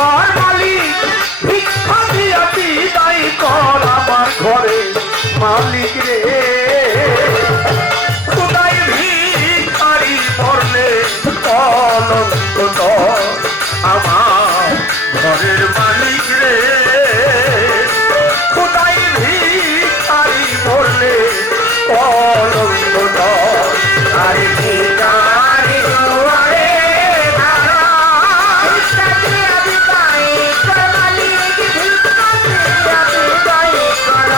কর মালিক ভিক্ষা দিয়া বিদায় কর আমার ঘরে মালিক রে খুদাই ভিখারি মরলে কলঙ্ক তোর আমার ঘরের মালিক রে খুদাই ভিখারি মরলে কলঙ্ক তোর আরে ভিখারি দুয়ারে দাঁড়া ভিক্ষা দিয়া বিদায় কর মালিক ভিক্ষা দিয়া বিদায় কর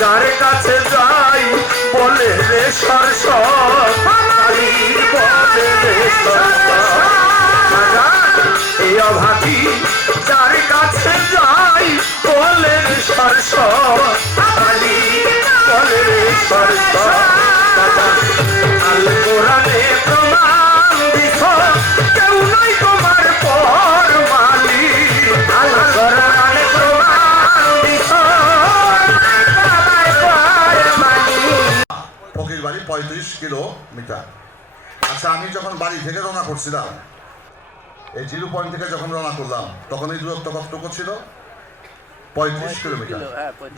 যার কাছে যাই বলে রে সরস বলে রে এই অভাগী যার কাছে যাই বলে রে সরস বলে রে সরস আল কোরআনে প্রমাণ দিছ কেউ নাই তোমার পর মালিক আল কোরআনে প্রমাণ দিছ ফকির বাড়ি 35 কিলোমিটার। আচ্ছা, আমি যখন বাড়ি থেকে রওনা করছিলাম, এই 0 পয়েন্ট থেকে যখন রওনা করলাম তখন এই দূরত্ব কতটুকু ছিল? 35 কিলোমিটার।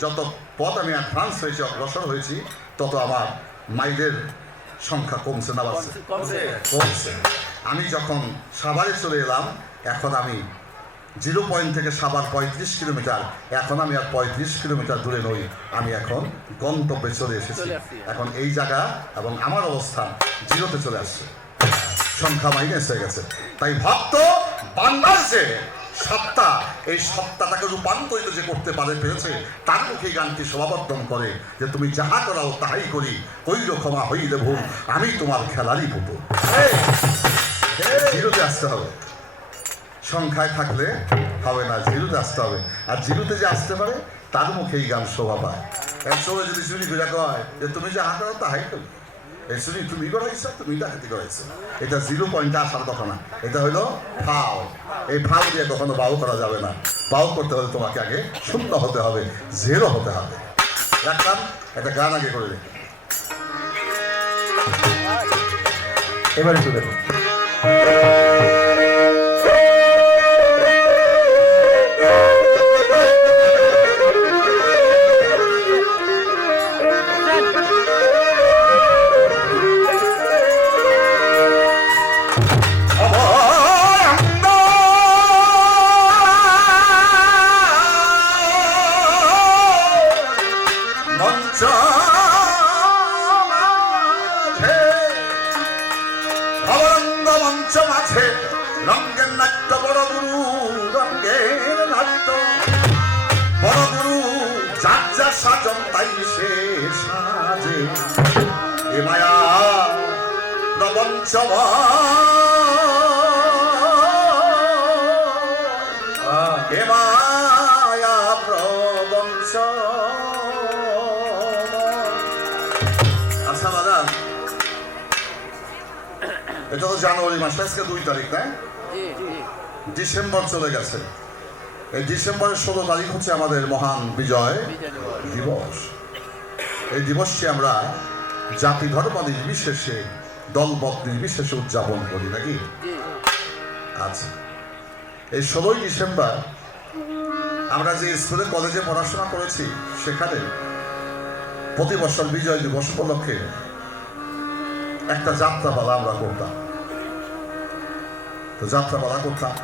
যত পথ আমি অ্যাডভান্স হয়েছি, অগ্রসর হয়েছি, তত আমার মাইলের সংখ্যা কমছে না বাড়ছে? কমছে। আমি যখন সাভারে চলে এলাম, এখন আমি 0 পয়েন্ট থেকে সাভার 35 কিলোমিটার, এখন আমি আর 35 কিলোমিটার দূরে নই, আমি এখন গন্তব্যে চলে এসেছি। এখন এই জায়গা এবং আমার অবস্থান 0-তে চলে আসছে, সংখ্যা মাইনাস হয়ে গেছে। তাই ভক্ত বান্দার যে সত্তা, এই সত্তাটাকে রূপান্তরিত যে করতে পারে পেরেছে, তার মুখে গানটি সমাবর্তন করে যে তুমি যাহা করাও তাহাই করি, কইল ক্ষমা হইলে ভুল, আমি তোমার খেলারই পুতুল। 0-তে আসতে হবে, সংখ্যায় থাকলে হবে না, 0-তে আসতে হবে। আর 0-তে যে আসতে পারে তার মুখে এই গান শোভা পায়। একসময় যদি চুরি ঘুরে কয় যে তুমি যে আহ করো তাহাই করি, এই চুরি তুমি করাইছো, তুমি ডাকাতি করাইছো, এটা 0 পয়েন্টে আসার কথা না, এটা হলো ফাও। এই ফাও দিয়ে কখনো বাউ করা যাবে না। বাউ করতে হলে তোমাকে আগে শূন্য হতে হবে, 0 হতে হবে। রাখলাম একটা গান আগে করে দেখি, এবারে চলে রঙ্গের নাট্য বড় গুরু, রঙ্গের নাট্য বড় গুরু, যার যা সাজন তাই সে সাজে, এ মায়া প্রবঞ্চ এ মায়া প্রবঞ্চ। আচ্ছা বাদান, এটা তো জানুয়ারি মাস, আজকে 2 তারিখ, তাই? ডিসেম্বর চলে গেছে। এই ডিসেম্বরের 16 তারিখ হচ্ছে আমাদের মহান বিজয় দিবস। এই দিবসটি আমরা জাতি ধর্ম নির্বিশেষে, দলমত নির্বিশেষে উদযাপন করি, নাকি? আচ্ছা, এই 16ই ডিসেম্বর আমরা যে স্কুলে কলেজে পড়াশোনা করেছি সেখানে প্রতি বছর বিজয় দিবস উপলক্ষে একটা যাত্রাপালা আমরা করতাম। তো যাত্রাপালা করতাম,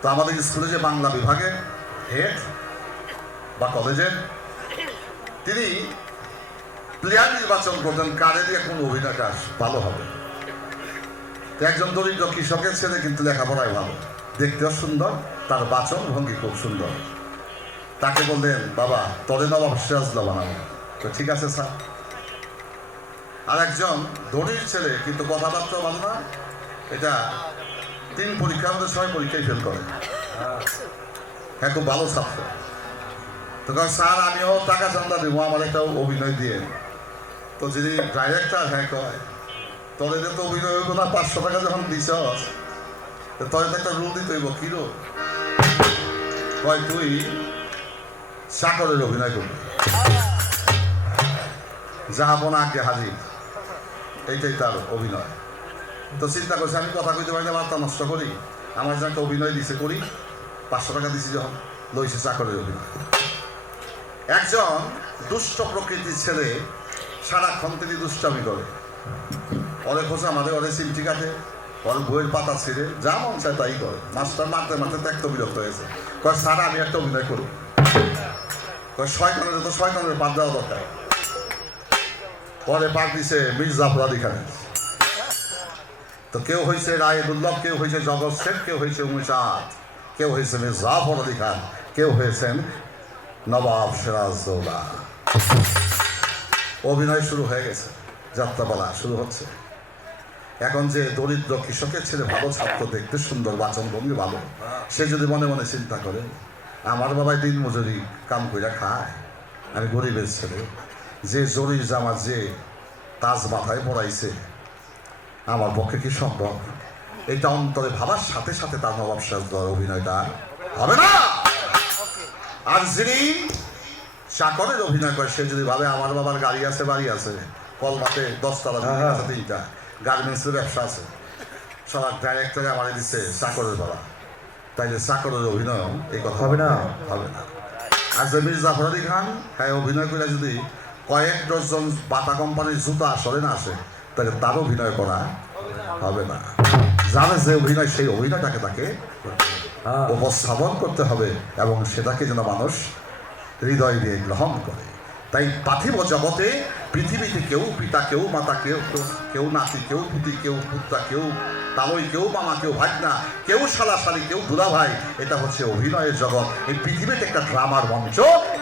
তো আমাদের স্কুলে যে বাংলা বিভাগের হেড বা কলেজের তিনি প্লেয়ার নির্বাচন করতেন কারে দিয়ে কোন অভিনয়টা ভালো হবে। তো একজন দরিদ্র কৃষকের ছেলে কিন্তু লেখাপড়ায় ভালো, দেখতেও সুন্দর, তার বাচন ভঙ্গি খুব সুন্দর। তাকে বললেন, বাবা তরে নবাব সিরাজদৌল্লা বানাবো। তো ঠিক আছে স্যার। আর একজন ধনীর ছেলে কিন্তু কথাবার্তা ভালো না, এটা 3 পরীক্ষার মধ্যে 6 পরীক্ষায় ফেল করে, হ্যাঁ খুব ভালো ছাত্র। তো স্যার আমিও টাকা চান্দা দেবো, আমার একটা অভিনয় দিয়ে। তো যিনি ডাইরেক্টর হ্যাঁ কয়, তোদের তো অভিনয় হইব না, 500 টাকা যখন দিছ তোদের তো একটা রুল দিতে হইব। কি রুল? কয় তুই চাকরের অভিনয় করবি, জাহাপনা আগে হাজির, এইটাই তার অভিনয়। তো চিন্তা করছি আমি কথা কইতে পারি না, বার্তা নষ্ট করি, আমার যে একটা অভিনয় দিছে করি, 500 টাকা দিছি যখন লইছে চাকরের অভিনয়। একজন দুষ্ট প্রকৃতির ছেলে সারাক্ষণ তিনি দুষ্টামি করে, ওরে খোঁজা মারে, ওরে চিমটি কাটে, ওর বইয়ের পাতা ছিঁড়ে, যা মন চায় তাই করে। মাস্টার মারতে মারতে ত্যাক্ত বিরক্ত হয়েছে, কয় স্যার আমি একটা অভিনয় করব। কয় শয়তানের তো শয়তানের পাত দেওয়া দরকার। পরে পার দিছে মির্জাফর আলী খান। তো কেউ হয়েছে রায়দুল্লভ, কেউ হয়েছে জগৎ শেখ, কেউ হয়েছে উমেশাদ, কেউ হয়েছে মির্জাফর আলী খান, কেউ হয়েছেন নবাব সিরাজদৌল্লা। অভিনয় শুরু হয়ে গেছে, যাত্রাপালা শুরু হচ্ছে। এখন যে দরিদ্র কৃষকের ছেলে ভালো ছাত্র, দেখতে সুন্দর, বাচনভঙ্গি ভালো, সে যদি মনে মনে চিন্তা করে আমার বাবাই দিন মজুরি কাম কইরা খায়, আমি গরিবের ছেলে, যে জরির জামা যে তাজ মাথায় পড়াইছে আমার পক্ষে কি সম্ভব? এটা অন্তরে ভাবার সাথে সাথে তার নবাব সিরাজদৌল্লার অভিনয়টা হবে না। আর যিনি চাকরের অভিনয় করে সে যদি ভাবে আমার বাবার গাড়ি আছে, বাড়ি আছে, কলমাতে 10 তলা, 3টা গার্মেন্টসের ব্যবসা আছে, সবার ডাইরেক্টরে আমার দিচ্ছে চাকরের বেলা, তাইলে চাকরের অভিনয় এই কথা হবে না, হবে না। আর যে মির্জাফর আলী খান হ্যাঁ অভিনয় করে যদি কয়েক ডজন বাটা কোম্পানির জুতা আসলে না আসে, তাহলে তার অভিনয় করা হবে না। জানে যে অভিনয়, সেই অভিনয়টাকে তাকে উপস্থাপন করতে হবে এবং সেটাকে যেন মানুষ হৃদয় দিয়ে গ্রহণ করে। তাই পার্থিব জগতে পৃথিবীতে কেউ পিতা, কেউ মাতা, কেউ নাতি, কেউ পুতি, কেউ পুত্রা, কেউ তালই, কেউ মামা, কেউ ভাগনা, কেউ শালাশালি, কেউ দুলা ভাই। এটা হচ্ছে অভিনয়ের জগৎ। এই পৃথিবীতে একটা ড্রামার মঞ্চ,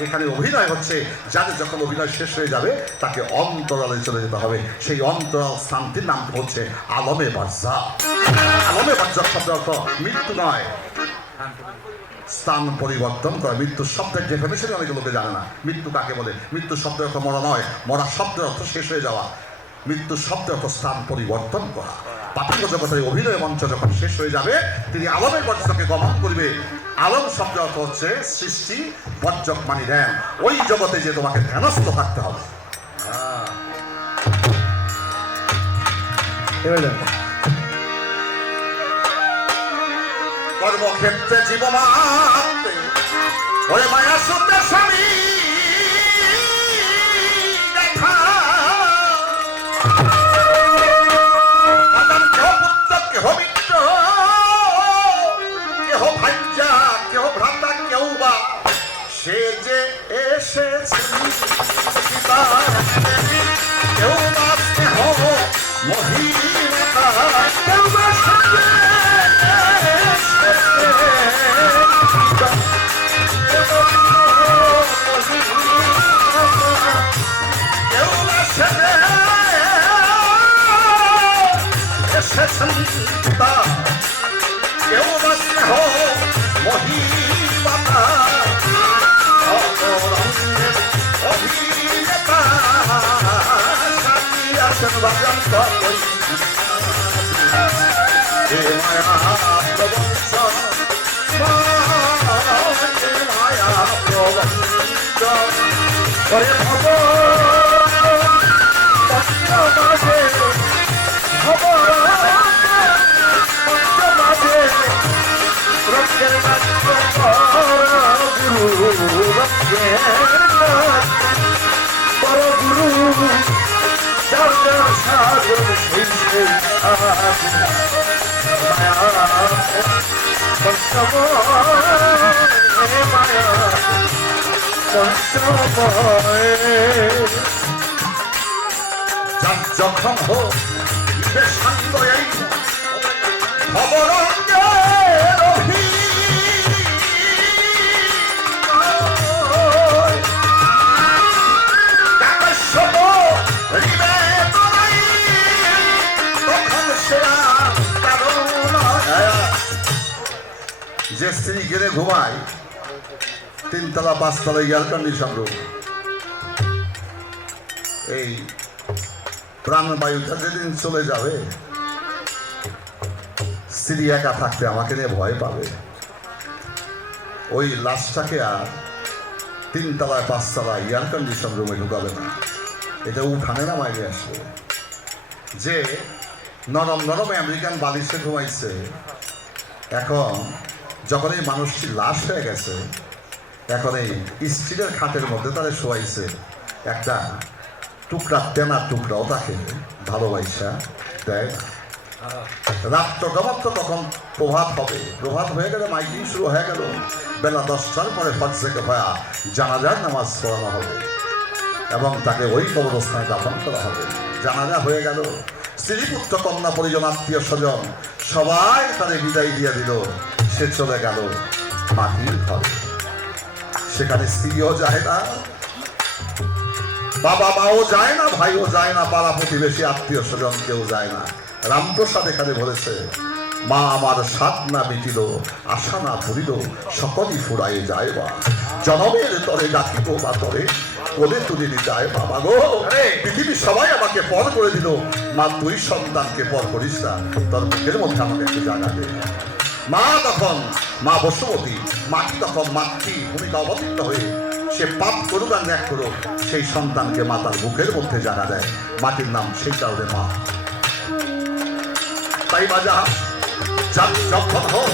এখানে অভিনয় হচ্ছে। যাদের যখন অভিনয় শেষ হয়ে যাবে তাকে অন্তরালে চলে যেতে হবে। সেই অন্তরাল স্থানটির নাম হচ্ছে আলমে বারজাখ। আলমে বারজাখ শব্দ অর্থ মৃত্যু নয়, স্থান পরিবর্তন করা। মৃত্যু শব্দের ডেফিনেশন অনেক লোকে জানে না। মৃত্যু কাকে বলে? মৃত্যু শব্দের অর্থ মরা নয়, মরা শব্দের অর্থ শেষ হয়ে যাওয়া। মৃত্যু শব্দের অর্থ স্থান পরিবর্তন করা। পার্থিব জগতের অভিনয় মঞ্চ যখন শেষ হয়ে যাবে তিনি আলমের বর্জকে গমন করবে। আলম শব্দের অর্থ হচ্ছে সৃষ্টি, বর্জক মানি ধ্যান। ওই জগতে যে তোমাকে ধ্যানস্থ থাকতে হবে। কর্মক্ষেত্রে জীবমাত্রে ওরে মায়া সুন্দর স্বামী দেখা, কেহ পুত্র, কেহ মিত্র, কেহ ভাঞ্জা, কেহ ভ্রাতা, কেউ বা সে যে এসেছে, কেউ বা স্নেহ মহিমা, কেউ বা কেউ বা স্নেহ মহিমা, অভিনেতা সাথী আছেন বাজান কই মায়া প্রবঞ্চ, মায়া প্রবঞ্চ করে ভব মাঝে ভব রক্ষের নাথ বড় গুরু যার যার সাধন সেই সেই সাধু মায়া পঞ্চময় মায়া পঞ্চময় যার যখন হোক শান্ত এই ভবরঙ্গের অভিনয় কাকস্যপ হৃদে তোরাই তখন সে আর কারো নয়। যে স্ত্রী গেলে ঘুমায় তিনতলা পাঁচতলা এয়ার কন্ডিশন রুম, এই প্রাণবায়ুটা যেদিন চলে যাবে স্ত্রী একা থাকতে আমাকে নিয়ে ভয় পাবে, ওই লাশটাকে আর তিনতলায় পাঁচতলায় এয়ার কন্ডিশন রুমে ঢুকাবে না, এটা উঠানে না বাইরে আসবে। যে নরম নরম আমেরিকান বালিশে ঘুমাইছে, এখন যখন এই মানুষটি লাশ হয়ে গেছে, এখন এই স্ত্রীর খাটের মধ্যে তারা শোয়াইছে, একটা টুকরা তেনার টুকরাও তাকে ভালোবাসা দেয় না। রাত্র গমাত্র তখন প্রভাত হবে, প্রভাত হয়ে গেলে মাইকিং শুরু হয়ে গেল, বেলা 10টার পরে ফজরেকে ভয়া জানাজার নামাজ পড়ানো হবে এবং তাকে ওই কবরস্থানে দাফন করা হবে। জানাজা হয়ে গেল, স্ত্রী পুত্র কন্যা পরিজন আত্মীয় স্বজন সবাই তাদের বিদায় দিয়ে দিল, সে চলে গেল মাটির ঘরে। সেখানে স্ত্রীও যায় না, বাবা মাও যায় না, ভাইও যায় না, পাড়া প্রতিবেশী আত্মীয় স্বজন কেউ যায় না। রামপ্রসাদ এখানে বলেছে, মা আমার সাত না মিটিল, আশা না ভুলিল, সকলই ফুরাই যায় বা জনমের তরে ডাকিব বা তরে কোলে তুলে নিতে যায় বাবা গো। পৃথিবীর সবাই আমাকে পর করে দিল, মা তুই সন্তানকে পর করিস না, তোর মুখের মধ্যে আমাকে একটু জানা দে। মা তখন মা বসুমতী, মাটি তখন মাতৃ ভূমিকা অবতীর্ণ হয়ে সে পাপ করুক আর ন্যাক করুক, সেই সন্তানকে মাতার বুকের মধ্যে জানা দেয়, মাটির নাম সেই কারণে মা। তাই বাজা যখন হোক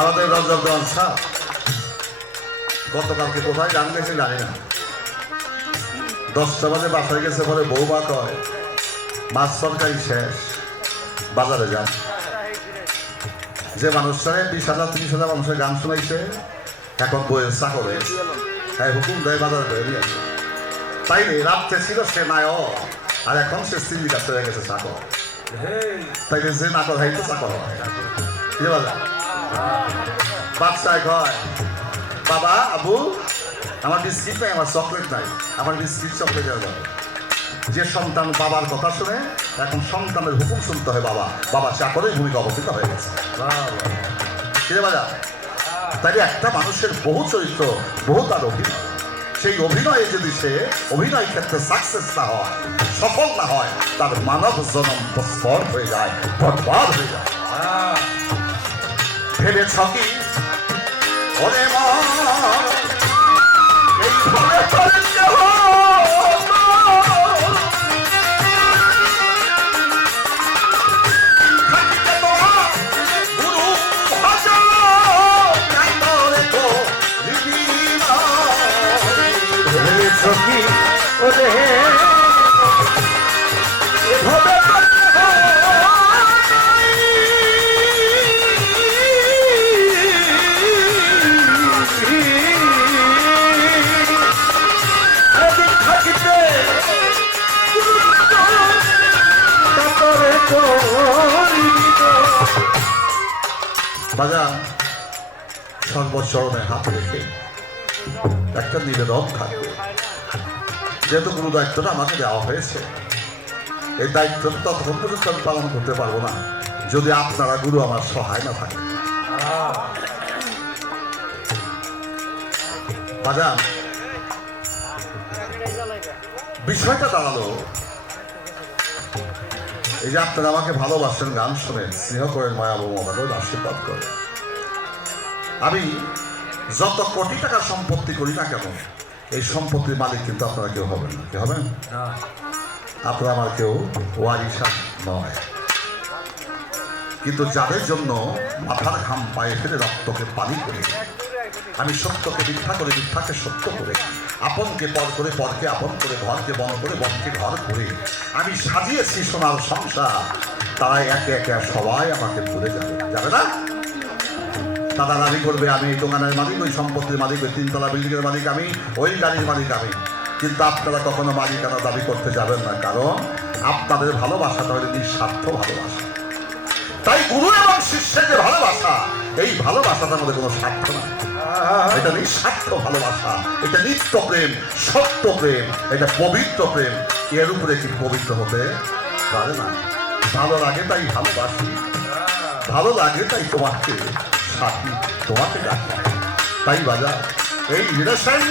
আমাদের রজবগঞ্জ সাহ গতকালকে কোথায় গান গেছে জানি না, 10টা বাজে বাসায় গেছে, পরে বৌমা কয় মাছ তরকারি শেষ, বাজারে যান। যে মানুষটারে 20,000 30,000 মানুষের গান শোনাইছে, এখন বইয়ের চাকরে হ্যাঁ হুকুম দেয় বাজারে ধরে নিয়ে আসে। তাই রাত্রে ছিল সে নায়ক, আর এখন সে স্ত্রীর কাছে হয়ে গেছে চাকর। তাইলে যে নাকর হয় তো চাকর হয়। বাচ্চায় কয় বাবা আবু আমার বিস্কিট নাই, আমার চকলেট নাই, আমার বিস্কিট চকলেট দেওয়া যাবে। যে সন্তান বাবার কথা শুনে এখন সন্তানের হুকুম শুনতে হয়, বাবা বাবা চাকরের ভূমিকা অবস্থিত হয়ে গেছে। তাই একটা মানুষের বহু চরিত্র, বহু তার অভিনয়, সেই অভিনয়ে যদি সে অভিনয় ক্ষেত্রে সাকসেস না হয়, সফল না হয়, তার মানব জনম তৎপর হয়ে যায়, বরবাদ হয়ে যায়। ভেবেছ কি ওরে মা এইভাবে বাজান সর্বচরণে হাত রেখে একটা নিবেদন থাকবে, যেহেতু গুরু দায়িত্বটা আমাকে দেওয়া হয়েছে, এই দায়িত্বটা ততক্ষণ পর্যন্ত আমি পালন করতে পারবো না যদি আপনারা গুরু আমার সহায় না থাকে। বাজান বিষয়টা দাঁড়ালো এই যে আপনারা আমাকে ভালোবাসেন, গান শোনেন, স্নেহ করেন, মায়া মমতা করেন, আশীর্বাদ করেন। আমি যত কোটি টাকা সম্পত্তি করি না কেন, এই সম্পত্তির মালিক কিন্তু আপনারা কেউ হবেন না। কে হবেন? আপনারা আমার কেউ ওয়ারিশা নয়। কিন্তু যাদের জন্য মাথার ঘাম পায়ে ফেলে রক্তকে পানি করে, আমি সত্যকে মিথ্যা করে, মিথ্যাকে সত্য করে, আপনকে পর করে, পরকে আপন করে, ঘরকে বন করে, বনকে ঘর করে আমি সাজিয়েছি সোনার সংসার, তারাই একে একে সবাই আমাকে ভুলে যাবে। যাবে না? তারা দাবি করবে আমি এই দোকানের মালিক, ওই সম্পত্তির মালিক, ওই তিনতলা বিল্ডিংয়ের মালিক আমি, ওই গাড়ির মালিক আমি। কিন্তু আপনারা কখনো মালিকানা দাবি করতে যাবেন না, কারণ আপনাদের ভালোবাসাটা হলো নিঃস্বার্থ ভালোবাসা। তাই গুরু এবং শিষ্যের যে ভালোবাসা, এই ভালোবাসাটার মধ্যে কোনো স্বার্থ না, এটা নিঃস্বার্থ ভালোবাসা, এটা নিত্য প্রেম, সত্য প্রেম, এটা পবিত্র প্রেম। এর উপরে কি পবিত্র হতে পারে না? ভালো লাগে তাই ভালোবাসি, ভালো লাগে তাই তোমাকে সাথী, তোমাকে ডাকি। তাই বাজার এই রিলেশন,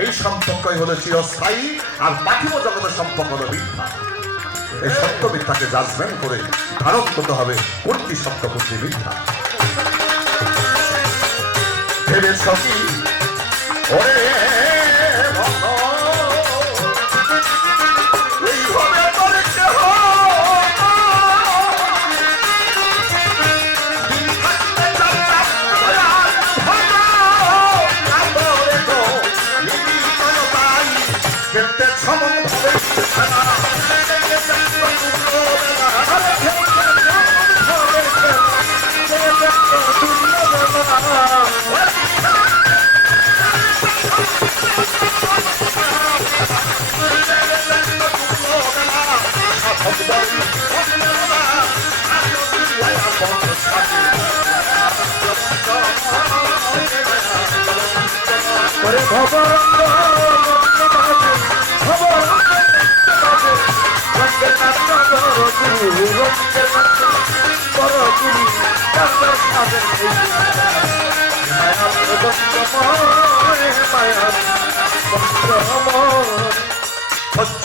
এই সম্পর্কই হলো চিরস্থায়ী, আর পার্থিব জগতের সম্পর্ক হলো মিথ্যা। এই সত্য মিথ্যাকে জাজমেন্ট করে ধারণ করতে হবে কোনটি সত্য, কোনটি মিথ্যা। ভেবেছ কি ওরে ভক্ত, এইভাবে করে কেহ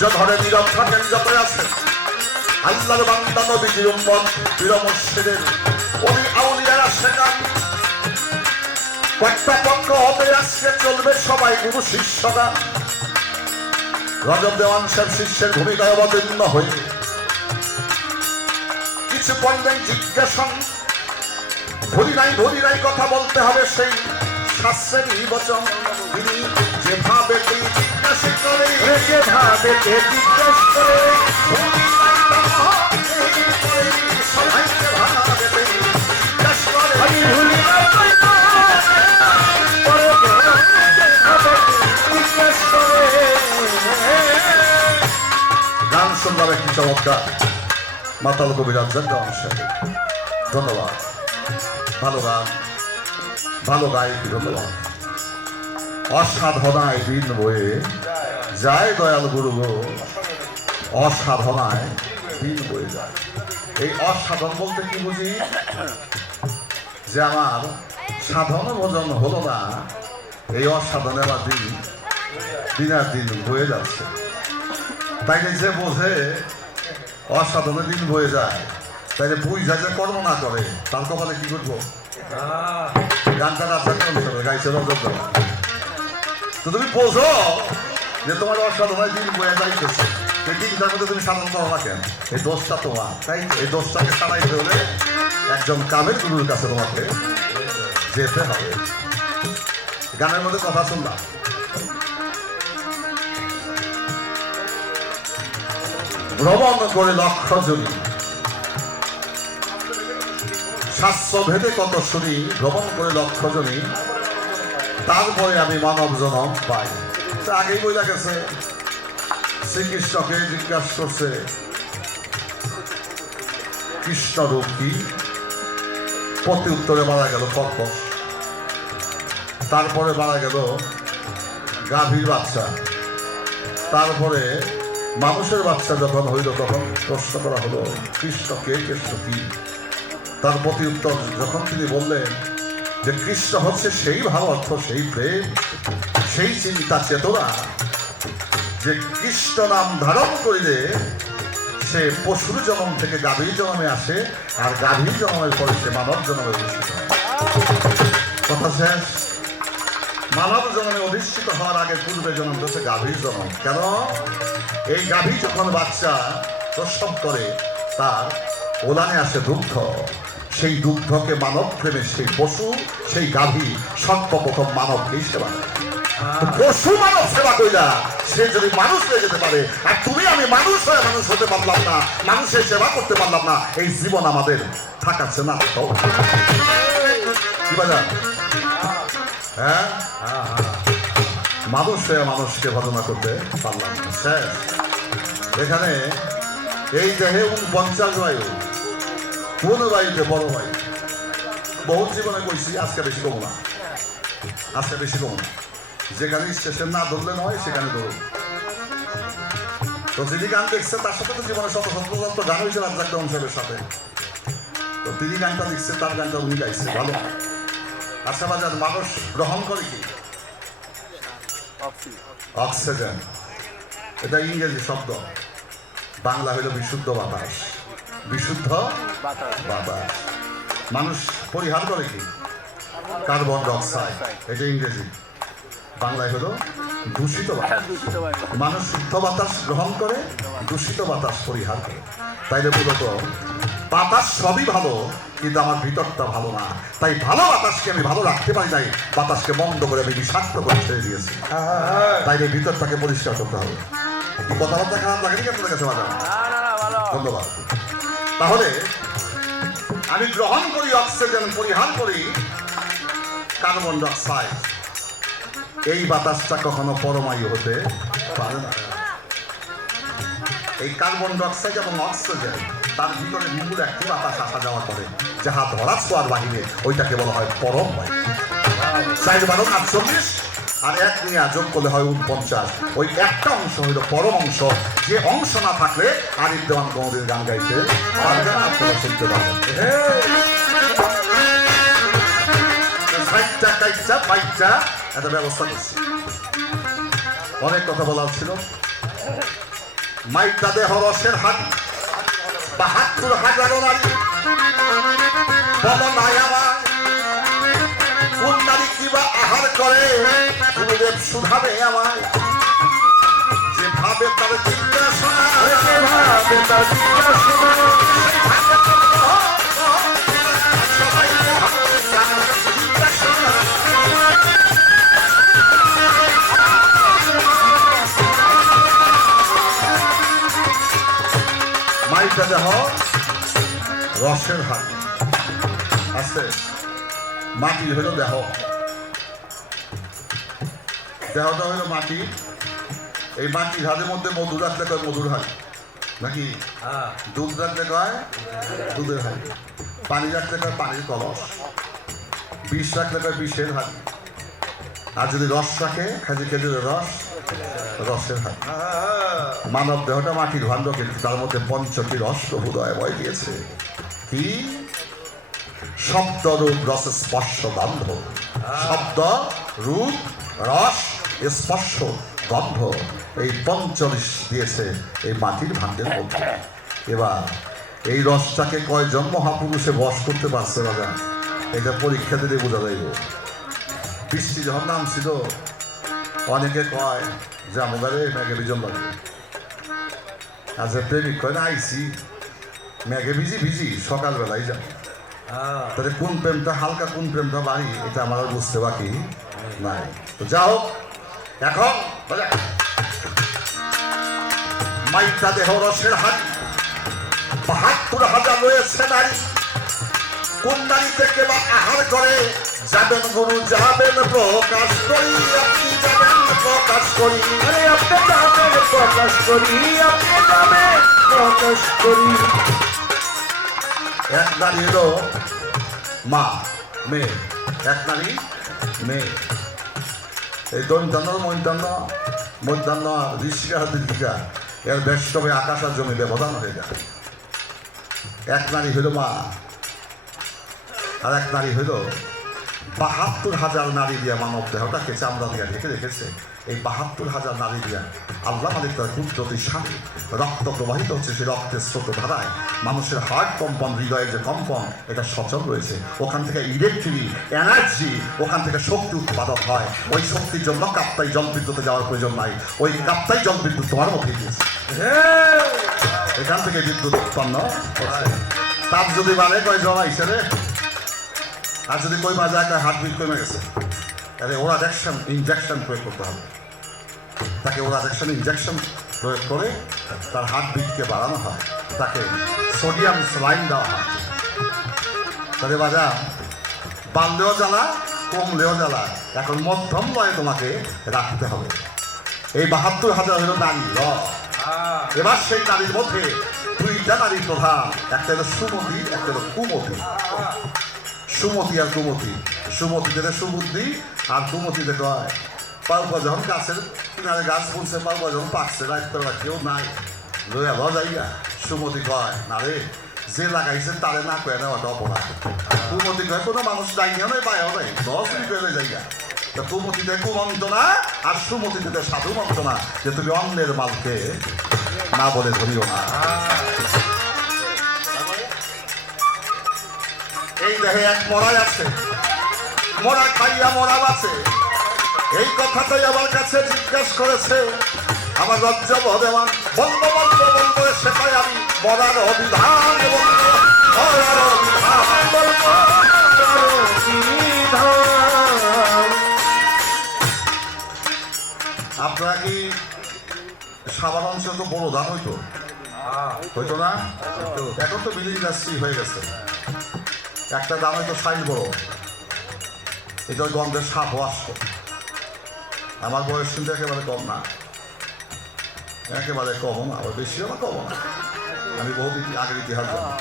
ধৈর্য ধরে নীরব থাকেন যত আছেন আল্লাহর বান্দা, নবীজির উম্মত, পীর মুর্শিদের ওলি আউলিয়ারা সেখান কয়েকটা পক্ষ হবে। আজকে চলবে সবাই গুরু শিষ্যরা। রজব দেওয়ান সাহেব শিষ্যের ভূমিকায় অবতীর্ণ হয়ে কিছু পড়লেন জিজ্ঞাসন, ধরি নাই কথা বলতে হবে সেই শাস্ত্রেরই বচন। তিনি যেভাবে জিজ্ঞাসা করে, যেভাবে জিজ্ঞাস করে, গান শুনলাম একটি চমৎকার মাতাল কবি রাজ্জাক দেওয়ান সাহেব। ধন্যবাদ। ভালো গান, ভালো গায়ক, ধন্যবাদ। অসাধনায় দিন বয়ে যায় দয়াল গুরু গো, অসাধনায় দিন বয়ে যায়। এই অসাধন বলতে কি বুঝি? যে আমার সাধন ভোজন হলো না, এই অসাধনে আমার দিনের দিন বয়ে যাচ্ছে। তাইলে যে বোঝে অসাধনের দিন বয়ে যায়, তাইলে বুঝা যে কর্ম না করে তার কপালে কি করবো? গানটা রাস্তা গাইছে রজব। তো তুমি বোঝো যে তোমার অসাধনায় দিন বয়ে যাইতেছে, এই দিনটার মধ্যে তুমি সাধন করো না কেন? এই দোষটা তোমার। তাই এই দোষটাকে সারাইতে হলে একজন কামের গুরুর কাছে তোমাকে যেতে হবে। গানের মধ্যে কথা শুনলাম, ভ্রমণ করে লক্ষ জনী, শাস্ত্র ভেদে কত শুনি, ভ্রমণ করে লক্ষ জনী, তারপরে আমি মানব জনম পাই। আগেই বোঝা গেছে। শ্রীকৃষ্ণকে জিজ্ঞাসা করছে কৃষ্ণরূপ কি, প্রতি উত্তরে মারা গেল খরগোশ, তারপরে মারা গেল গাভীর বাচ্চা, তারপরে মানুষের বাচ্চা যখন হইল তখন প্রশ্ন করা হলো কৃষ্ণ কে, কৃষ্ণ কি? তার প্রতি উত্তর যখন তিনি বললেন যে কৃষ্ণ হচ্ছে সেই ভাবার্থ, সেই প্রেম, সেই চিন্তা চেতনা যে কৃষ্ণ নাম ধারণ করিলে সে পশুর জন্ম থেকে গাভীর জন্মে আসে, আর গাভীর জন্মের পরে সে মানব জন্মে অধিষ্ঠিত হয়। কথা শেষ। মানব জন্মে অধিষ্ঠিত হওয়ার আগে পূর্বে জন্ম হচ্ছে গাভীর জন্ম। কেন? এই গাভী যখন বাচ্চা প্রসব করে তার ওলানে আসে দুগ্ধ, সেই দুগ্ধকে মানব প্রেমে সেই পশু, সেই গাভী সর্বপ্রথম মানবকেই সেবা করে। পশু মানব সেবা কইলা সে যদি মানুষ হয়ে যেতে পারে, আর তুমি আমি মানুষ হয়ে মানুষ হতে পারলাম না, মানুষের সেবা করতে পারলাম না, এই জীবন আমাদের থাকাচ্ছে না। কি বাজার? হ্যাঁ, মানুষ হয়ে মানুষকে ভজনা করতে পারলাম না। শেষ। এখানে এই দেহে 49 বায়ু, কোন বায়ুতে বড় বায়ু। বহু জীবনে কইছি, আজকে বেশি কমো না, আজকে বেশি কমো না। যেখানে স্টেশন না ধরলে নয় সেখানে ধরুন। তো যিনি গান দেখছে তার সাথে তো জীবনে শত শত গান হয়েছে রাজ্জাক সাহেবের সাথে। তো তিনি গানটা লিখছে, তার গানটা উনি গাইছে, ভালো। আচ্ছা বাজার, মানুষ গ্রহণ করে কি? অক্সিজেন। এটা ইংরেজি শব্দ, বাংলা হইল বিশুদ্ধ বাতাস। বিশুদ্ধ বাতাস। মানুষ পরিহার করে কি? Carbon dioxide. এটা ইংরেজি, বাংলায় হলো দূষিত বাতাস। মানুষ শুদ্ধ বাতাস গ্রহণ করে, দূষিত বাতাস পরিহার করে। তাইলে মূলত বাতাস সবই ভালো, কিন্তু আমার ভিতরটা ভালো না। তাই ভালো বাতাসকে আমি ভালো রাখতে পারি নাই, বাতাসকে বন্ধ করে আমি বিষাক্ত করে ছেড়ে দিয়েছি। তাইলে ভিতরটাকে পরিষ্কার করতে হবে। কথাবার্তা খারাপ লাগেনি কি আপনাদের কাছে? বাজার, ধন্যবাদ। তাহলে আমি গ্রহণ করি অক্সিজেন, পরিহার করি কার্বন ডাইঅক্সাইড। এই বাতাসটা কখনো পরমায়ু হতে পারে না। এই কার্বন ডাইঅক্সাইড এবং অক্সিজেন তার ভিতরে মূল একটি বাতাস আসা যাওয়া করে, যাহা ধরা ছোঁয়ার বাহিরে, ওইটাকে বলা হয় পরম বায়ু। 4×48 আর 1 নিয়ে যোগ করলে হয় 49। ওই একটা অংশ হইল পরম অংশ, যে অংশ না থাকলে আরিফ দেওয়ান কোনোদিন গান গাইতে পারবে না, আপনারা শুনতে পারবেন। একটা ব্যবস্থা করছি, অনেক কথা বলার ছিল। মাইকটা দেহ রসের হাত, 72,000 নারী বলো নাই আমার, কোন নারী কিবা আহার করে গুরুদেব শুধাবে আমার, যেভাবে তার জিজ্ঞাসা মাইকটা দেহ রসের হাত আছে, মাটি হইল দেহ, দেহটা হইল মাটি। এই মাটির হাতের মধ্যে মধু রাখলে কয় মধুর হাড়ি, নাকি দুধ রাখলে কয় দুধের হাড়ি, পানি রাখলে কয় পানির কলস, বিষ রাখলে কয় বিষের হাড়ি, আর যদি রস রাখে খালি খেজুরের রস, রসের হাড়ি। মানব দেহটা মাটির ভাণ্ড, কিন্তু তার মধ্যে 5টি রস প্রভুদয় বয় দিয়েছে। কি? শব্দ, রূপ, রস, স্পর্শ, গন্ধ। শব্দ, রূপ, রস, স্পর্শ, গন্ধ, এই 45 দিয়েছে এই মাটির ভাণ্ডের মধ্যে। এবার এই রসটাকে কয়জন মহাপুরুষে বশ করতে পারছে দাদা? এটা পরীক্ষা দিলে বোঝা যাইব। বৃষ্টি যখন নামছিল অনেকে কয় যে আমাদের মেঘে বিজন লাগবে, আর যে প্রেমিক কয় না আইসি মেঘে ভিজি ভিজি সকালবেলায় যাবে। তাহলে কোন প্রেমটা হালকা, কোন প্রেমটা বাড়ি, এটা আমার আর বুঝতে বাকি নাই। তো যা হোক, এখন মাইকটা দেহ রসের হাড়ি, 72,000 রয়েছে নারী, কোন নারী থেকে বা আহার করে যাবেন গুরু, যাবেন প্রকাশ করি, আপনি যাবেন প্রকাশ করি, আপনি যাবেন প্রকাশ করি, আপনি যাবেন প্রকাশ করি। এক নারী এলো মা, মেয়ে, এক নারী মেয়ে। এই দন্তান্ন মধ্যাহ্ন মধ্যাহ্ন ঋষিকা দীর্ঘিকা এর বেষ্টবে আকাশ আর জমি ব্যবধান হয়ে যায়। এক নারী হইল মা, আর এক নারী হইল ৭২,০০০ নারী দিয়া মানব দেহটাকে চামড়া দিয়া ঢেকে রেখেছে। এই ৭২,০০০ নারী দিয়া আল্লাহ মালিক তার কুদরতি স্বামী রক্ত প্রবাহিত হচ্ছে। সেই রক্তের স্রোত ধারায় মানুষের হার্ট কম্পন, হৃদয়ের যে কম্পন, এটা সচল রয়েছে। ওখান থেকে ইলেকট্রিক এনার্জি, ওখান থেকে শক্তি উৎপাদন হয়। ওই শক্তির জন্য কাপ্তাই জল বিদ্যুতে যাওয়ার প্রয়োজন নাই। ওই কাপ্তাই জল বিদ্যুৎ তোমার মধ্যে দিয়েছে, এখান থেকে বিদ্যুৎ উৎপন্ন হচ্ছে। তাপ যদি বাড়ে কয় জল আইসে রে, আর যদি কই মাঝে একটা হার্টবিট কমে গেছে, তাহলে ওরা ইনজেকশন প্রয়োগ করতে হবে। তাকে ওরা ইনজেকশন প্রয়োগ করে তার হার্টবিটকে বাড়ানো হয়, তাকে সোডিয়াম স্যালাইন দেওয়া হয়। তাহলে বাজা বাড়লেও জ্বালা, কমলেও জ্বালা, এখন মধ্যম লয়ে তোমাকে রাখতে হবে। এই ৭২,০০০ হলো নারী ল। এবার সেই নারীর মধ্যে 2টা নারী প্রধান, একটা হলো সুমতি, একটা হলো কুমতি। সুমতি আর কুমতি, সুমতি থেকে সুবুদ্ধি, আর কুমতি থেকে হয় পালপা যখন গাছের কিনারে গাছ বলছে, পালপা যখন পাকছে রাখতে কেউ নাই লইয়া লজাইয়া। সুমতি কয় না রে, যে লাগাইছে তারে না কয়ে নেওয়াটা অপরাধ। কুমতি কয় কোনো মানুষ ডাইনিয়া নয়, বায়ও নেই, 10 মিনিট যাইয়া। তা কুমতিতে কুমন্ত্রণা আর সুমতিতে সাধু মন্ত্রণা, যে তুমি অন্যের মালকে না বলে ধরিও না। এই দেহে এক মরাই আছে, মরা খাইয়া মরা বাঁচে। এই কথাটাই আমার কাছে জিজ্ঞাসা করেছে আমার রাজ্য ভগবান। বলবো বলবো বলবো সেটাই আমি মরার অভিধান, মরার অভিধান বলবো। আপনারা কি সাবান অংশ তো বড় দাম হইতো না? এখন তো বিলি ইন্ডাস্ট্রি হয়ে গেছে। একটা দাম হয়তো 60 বড়, এটা গন্ধের সাপও আসতো। আমার বয়স কিন্তু একেবারে কম না, একেবারে কম না, আবার বেশিও না কম না। আমি বহু আগের ইতিহাস জানি।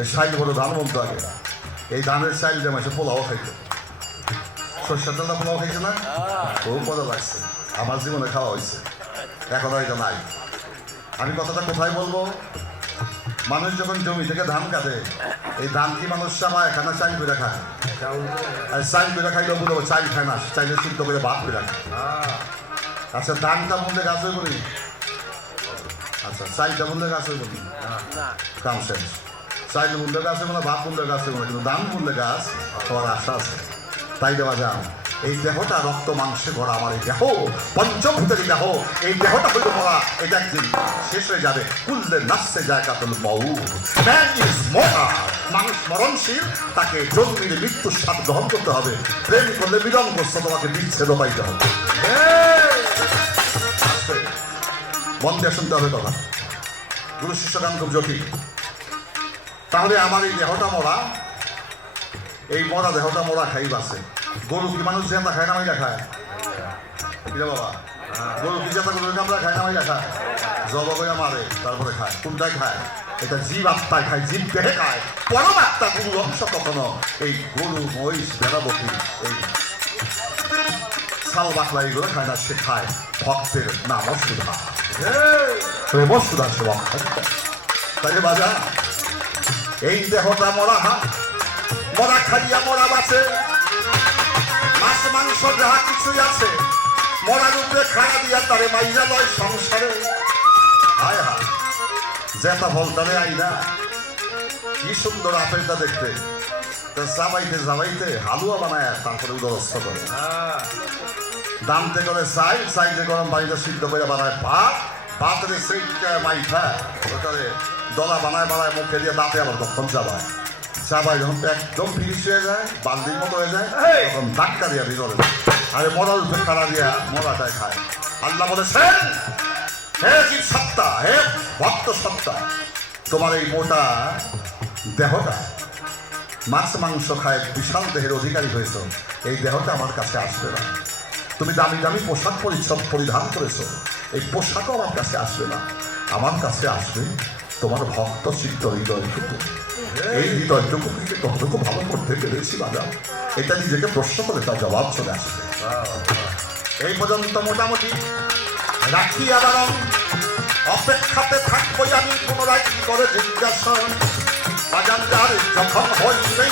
এই 60 বড় ধান বলতো আগে। এই ধানের চাইল দিয়ে মাসে পোলাও খাইতো, সর্ষের তেলটা পোলাও খাইছে না, বহু মজা লাগছে। আমার জীবনে খাওয়া হয়েছে, এখন হয়তো নাই। আমি কথাটা কোথায় বলবো? মানুষ যখন জমি থেকে ধান কাটে, এই ধান কি মানুষ চায় এখানে চাইল করে খায়? আর চাইল করে খাইলেও বলবো চাইল খায় না, চাইলে সিদ্ধ করে ভাত করে খায়। আচ্ছা, ধানটা বললে গাছ হয়ে বলি, আচ্ছা চাইলটা বললে গাছ হয়ে বলি, কাম শেষ। চাইল বললে গাছ হয়ে বলে, ভাত বললে গাছ হয়ে বলে, কিন্তু ধান বললে গাছ হওয়ার আশা আছে। তাই দেওয়া যাও, এই দেহটা রক্ত মাংসে গড়া আমার এই দেহ, পঞ্চভূতের দেহ, এই দেহটা হইল মরা, এটা একদিন শেষ হয়ে যাবে। কুললে নাচতে যায় কাতল মৌ, ম্যান ইজ মরার। মানুষ মরণশীল, তাকে জন্মিলে মৃত্যুর স্বাদ গ্রহণ করতে হবে। প্রেম করলে মিলন করছে, তোমাকে বিচ্ছেদ পাইতে হবে। মন দিয়ে শুনতে হবে কথা, গুরু শিষ্য গান খুব জটিল। তাহলে আমার এই দেহটা মরা, এই মরা দেহটা মরা খাই বাসে। গরু কি মানুষ জেতা খায় না মাইরা খায়? কিরে বাবা, গরু কি জেতা গরু আমরা খায় না মাইরা খায়? জবা করে মারে তারপরে খায়। কোনটাই খায়? এটা জীব আত্মায় খায়, জীব দেহে খায়। পরম আত্মা গুরু অংশ কখনো এই গরু, মহিষ, ভেড়া, বকরি, এই ছাল বাকলা এগুলো খায় না, সে খায় ভক্তের নাম সুধা, প্রেম সুধা সে ভক্ত। তাই বাজা, এই দেহটা মরা, মরা খাইয়া মরা বাঁচে। মাছ মাংস যাহা কিছুই আছে, মরার উপরে খাড়া দিয়া তারে মাইয়া লয় সংসারে। হায় হায়, জেতা ফলটারে আইনা কি সুন্দর আপেলটা দেখতে, জাবাইতে জাবাইতে হালুয়া বানায় তারপরে উদরস্থ করে। দামতে করে চাই, চাইতে গরম বাড়িতে সিদ্ধ করে বানায় ভাত, ভাতের সেই মাইঠা ওটারে দলা বানায় বানায় মুখে দিয়ে দাঁতে আবার তখন চাবায়। চাবাই যখন একদম ফিনিশ হয়ে যায়, বালতির মতো হয়ে যায়, তখন ধাক্কা দিয়া ভিতরে আরে মরার উপরে খাড়া দিয়া মরাটাই খায়। আল্লাহ বলেছেন, হে জীব সত্তা, হে ভক্ত সত্তা, তোমার এই মোটা দেহটা মাছ মাংস খায় বিশাল দেহের অধিকারী হয়েছ, এই দেহটা আমার কাছে আসবে না। তুমি দামি দামি পোশাক পরিচ্ছদ পরিধান করেছো, এই পোশাকও আমার কাছে আসবে না। আমার কাছে আসবে তোমার ভক্ত চিত্ত হৃদয়টুকু, এই হৃদয়টুকু কিন্তু কতটুকু ভালো করতে পেরেছি বাবা, এটা নিজেকে প্রশ্ন করে তার জবাব চলে আসবে। এই পর্যন্ত মোটামুটি রাখি আবার অপেক্ষাতে থাকবো আমি পুনরায় কি করে জিজ্ঞাসা বাজান যার যখন হইবে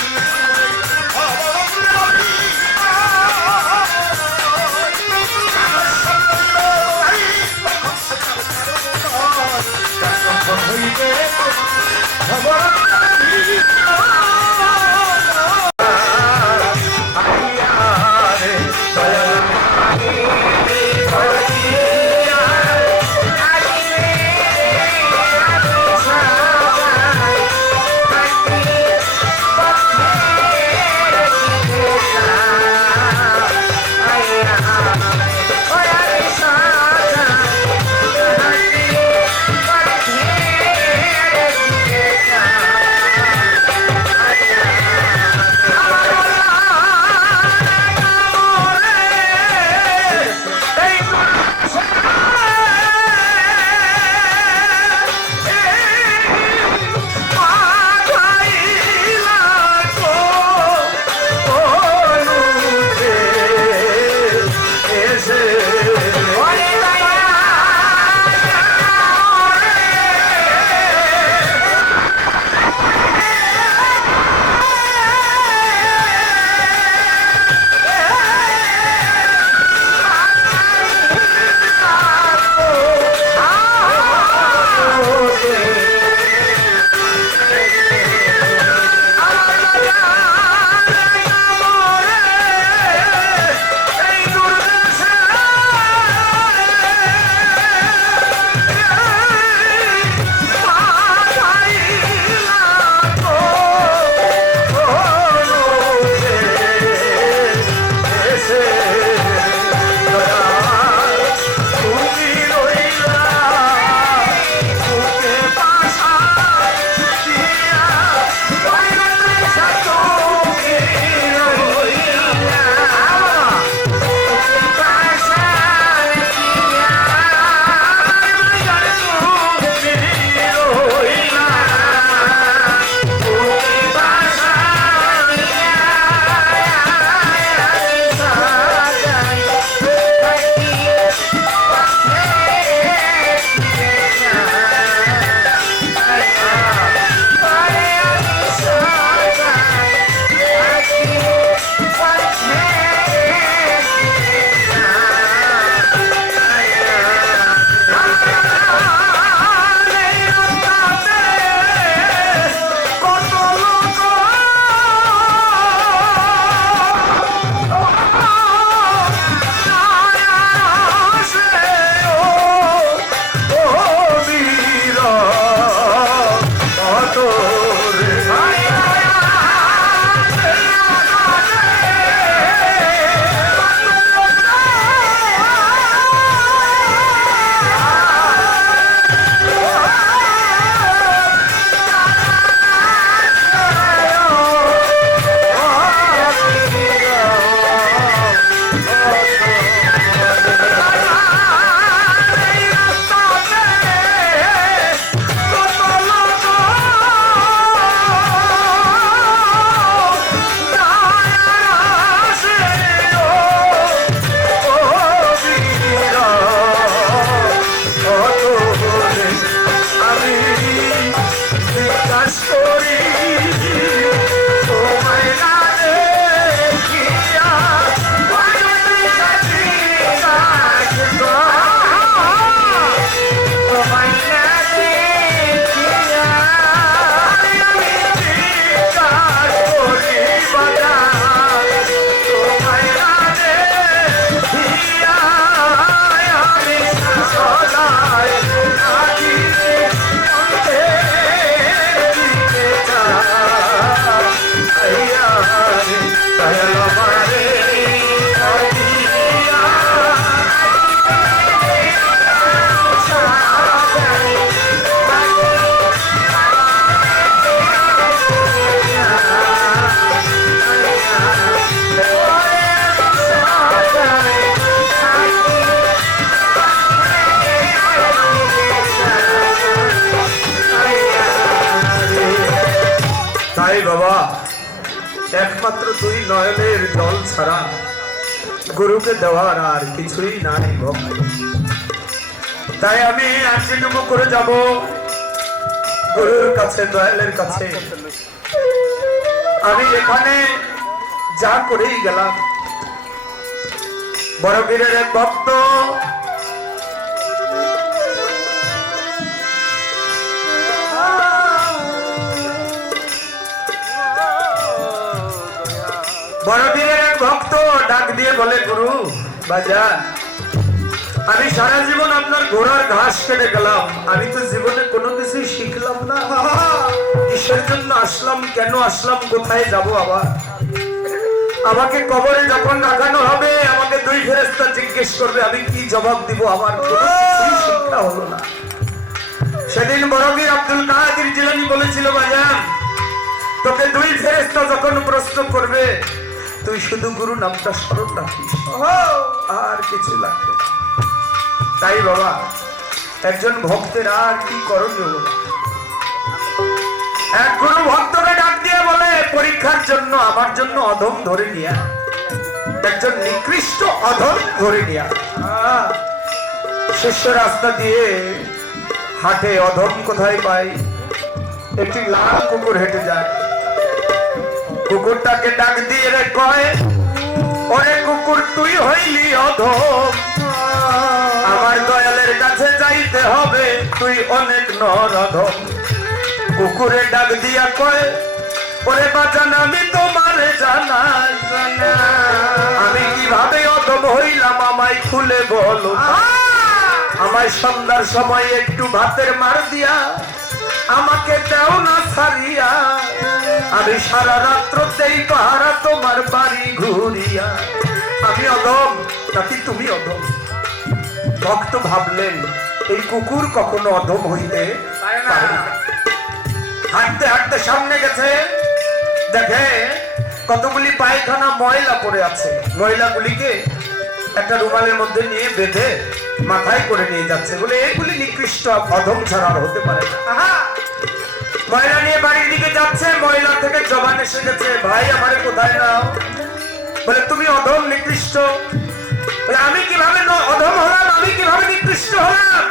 একমাত্র তুই নয়নের জল ছাড়া গুরুকে দেওয়ার আর কিছুই নাই ভক্ত। তাই আমি আজীবন করে যাব গুরুর কাছে, দয়ালের কাছে। আমি এখানে যা করেই গেলাম, বড়বীরের এক ভক্ত বড়বীরের এক ভক্ত ডাক দিয়ে বলে, গুরু বাজার, আমি সারা জীবন আপনার ঘোড়ার ঘাস কেটে গেলাম, আমি তো জীবনে কোনো কিছুই শিখলাম না। কিসের জন্য আসলাম, কেন আসলাম, কোথায় যাব আবার? আমাকে কবরে যখন রাখানো হবে, আমাকে দুই ফেরেশতা জিজ্ঞেস করবে, আমি কি জবাব দিব? আমার কোনো কিছুই শিক্ষা হলো না। সেদিন বড়বীর আব্দুল কাদের জিলানী বলেছিল, বাজার, তোকে দুই ফেরেশতা যখন প্রশ্ন করবে, তুই শুধু গুরু নামটা স্মরণ রাখিস, আর কিছু লাগবে না। তাই বাবা, একজন ভক্তের আর কি করণীয়? এক গুরু ভক্তকে ডাক দিয়ে বলে, পরীক্ষার জন্য আমার জন্য অধম ধরে নিয়া, একজন নিকৃষ্ট অধম ধরে নিয়া। শিষ্য রাস্তা দিয়ে হাটে, অধম কোথায় পাই? একটি লাল কুকুর হেঁটে যায়। কুকুরটাকে ডাক দিয়ে রে কয়, ওরে কুকুর, তুই হইলি অধম, আমার দয়ালের কাছে যাইতে হবে, তুই অনেক নরধম। কুকুরে ডাক দিয়া কয়, ওরে বাজান, আমি তোমারে জানাই, আমি কিভাবে অধম হইলাম, আমায় খুলে বলো। আমায় সন্ধ্যার সময় একটু ভাতের মার দিয়া আমাকে দেও না ছাড়িয়া, আমি সারা রাত্রতেই পাহারা তোমার বাড়ি ঘুরিয়া। আমি অধম নাকি তুমি অধম? ভক্ত ভাবলেন, এই কুকুর কখনো অধম হইতে পারে না। হাঁটতে হাঁটতে সামনে গেছে, দেখে কতগুলি পায়খানা ময়লা পড়ে আছে। ময়লাগুলিকে একটা রুমালের মধ্যে নিয়ে বেঁধে মাথায় করে নিয়ে যাচ্ছে, বলে এইগুলি নিকৃষ্ট, অধম ছাড়া আর হতে পারে না। ময়লা নিয়ে বাড়ির দিকে যাচ্ছে, ময়লা থেকে জবান এসে গেছে, ভাই আমারে কোথায় নাও? বলে, তুমি অধম, নিকৃষ্ট। বলে, আমি কিভাবে অধম হলাম, আমি কিভাবে নিকৃষ্ট হলাম?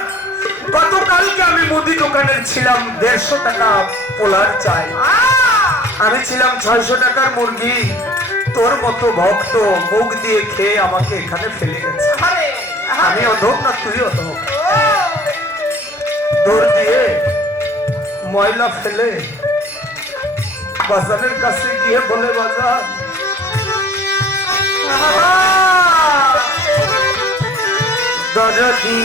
গতকালকে আমি মুদি দোকানের ছিলাম, 150 টাকা পোলার চাই, আমি ছিলাম 600 টাকার মুরগি। তোর মতো ভক্ত মুখ দিয়ে খেয়ে আমাকে এখানে ফেলে গেছে। আমি অধম না তুই অধম? দৌড় দিয়ে ময়লা ফেলে বাজারের কাছে গিয়ে বলে, বাজার, দরদি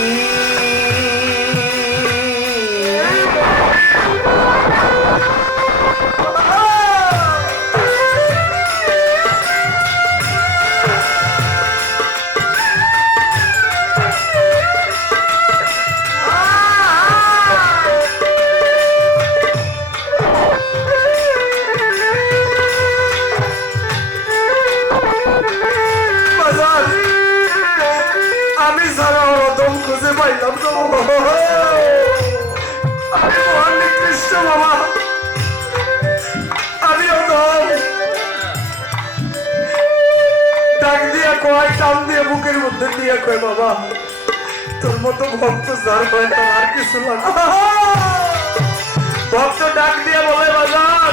আমি সারা অধম খুঁজে পাইলাম তো, আমি মহান নিকৃষ্ট বাবা, আমি অধম। ডাক দিয়া কয়, টান দিয়ে বুকের মধ্যে দিয়ে কয়, বাবা, তোর মতো ভক্ত যার হয় তার আর কিছু লাগে। ভক্ত ডাক দিয়ে বলে, বাজার,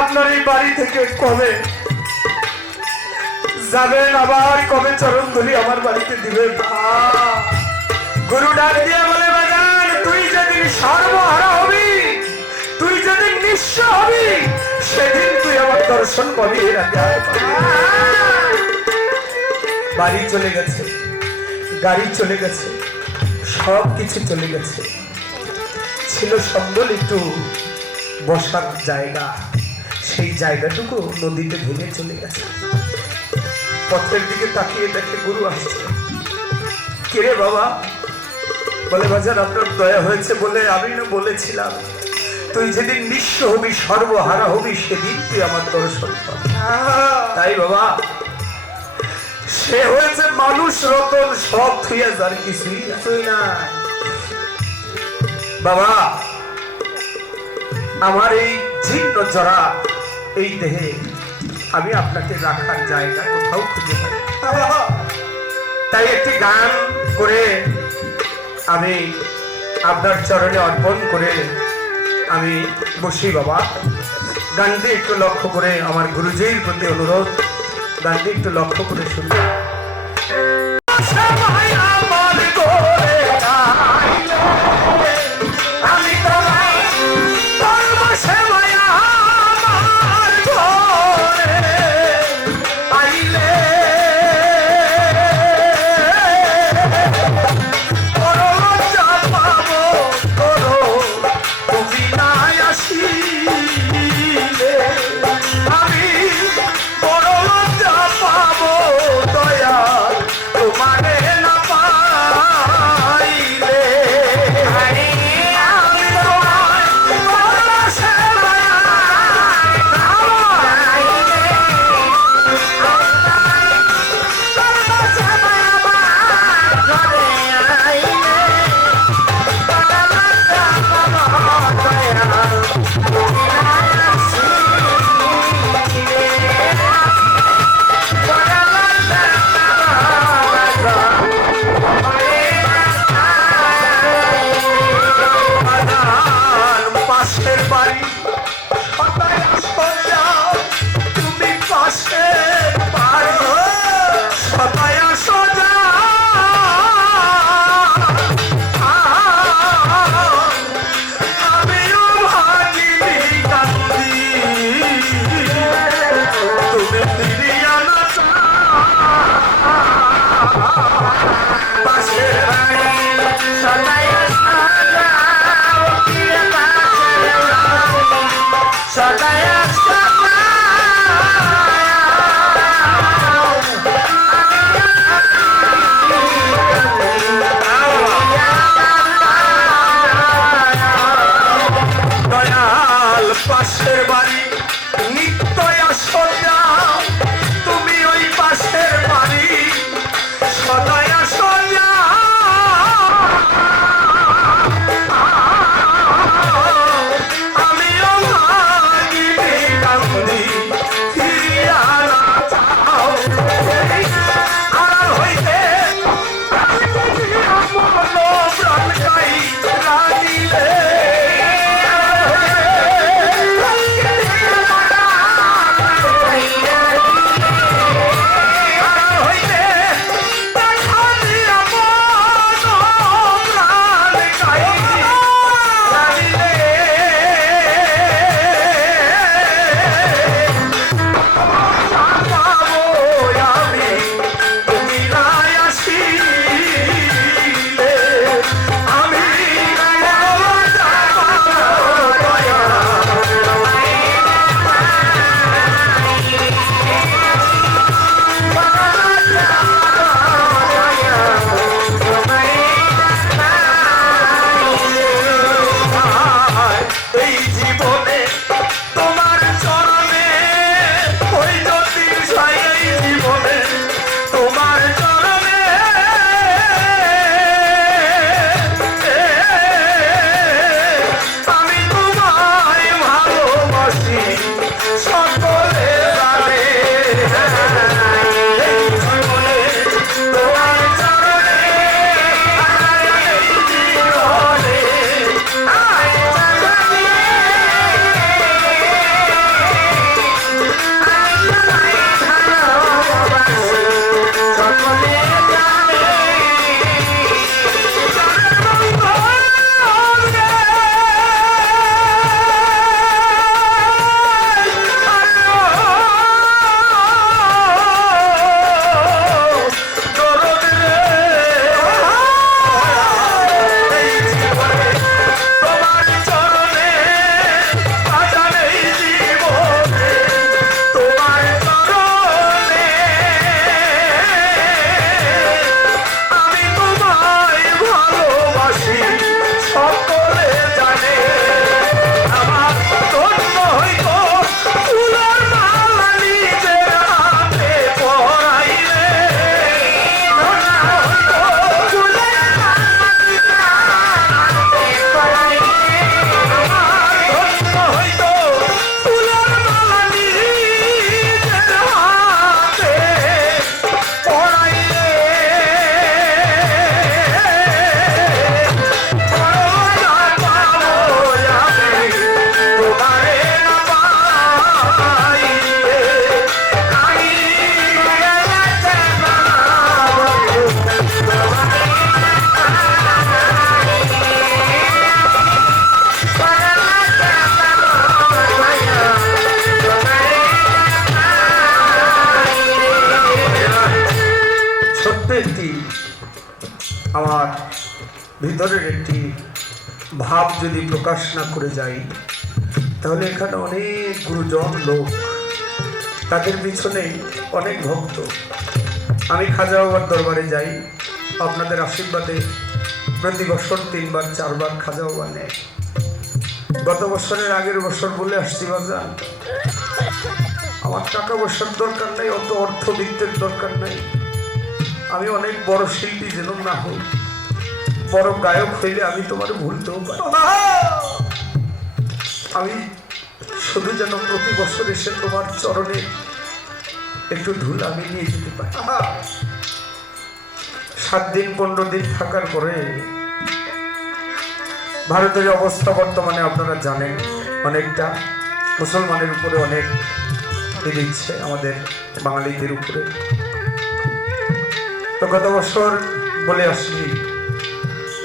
আপনার এই বাড়ি থেকে কবে যাবেন, আবার কবে চরণ ধরি আমার বাড়িতে দিবেন? গুরু ডাক দিয়ে বলে, বাজার, তুই যেদিন সর্বহারা হবি, তুই যেদিন নিঃস্ব হবি, সেদিন তুই আমার দর্শন পাবি। বাড়ি চলে গেছে, গাড়ি চলে গেছে, সব কিছু চলে গেছে, ছিল সম্বল একটু বসার জায়গা, সেই জায়গাটুকু নদীতে ভেঙে চলে গেছে। পথের দিকে তাকিয়ে দেখে গুরু আসছে। কে রে বাবা? বলে, বাজার, আপনার দয়া হয়েছে বলে আমি না বলেছিলাম, তুই যেদিন নিঃস্ব হবি, সর্বহারা হবি, সেদিন তুই আমার দর্শন পাবি। তাই বাবা, সে হয়েছে মানুষ রতন, সব থুইয়া যার কিছুই না। বাবা, আমার এই জীর্ণ জরা এই দেহে আমি আপনাকে রাখার জায়গা কোথাও খুঁজে পাই না। তাই একটি গান করে আমি আপনার চরণে অর্পণ করে আমি বসি বাবা। গানটি একটু লক্ষ্য করে, আমার গুরুজির প্রতি অনুরোধ, গানটি একটু লক্ষ্য করে শুনবেন। আমি তোমায় করবো সেবায় আমার ঘরে আইলে, বড় লজ্জা পাবো করো তুমি নাই আসিলে, আমি বড় লজ্জা পাবো দয়া একটি আমার ভিতরের একটি ভাব যদি প্রকাশ না করে যাই, তাহলে এখানে অনেক গুরুজন লোক, তাদের পিছনে অনেক ভক্ত। আমি খাজা বাবার দরবারে যাই, আপনাদের আশীর্বাদে প্রতি বছর 3 বার 4 বার খাজা বাবা নেয়। গত বছরের আগের বছর বলে আসছি, বাজান আমার টাকা পয়সার দরকার নাই, অত অর্থবিত্তের দরকার নাই, আমি অনেক বড় শিল্পী যেন না হই, বড় গায়ক হইলে আমি তোমার ভুলতেও পারি, আমি শুধু যেন প্রতি বছর এসে তোমার চরণে একটু ধুল আমি নিয়ে যেতে পারি। 7 দিন 15 দিন থাকার পরে ভারতের অবস্থা বর্তমানে আপনারা জানেন, অনেকটা মুসলমানের উপরে অনেক দিচ্ছে, আমাদের বাঙালিদের উপরে। তো গত বছর বলে আসছি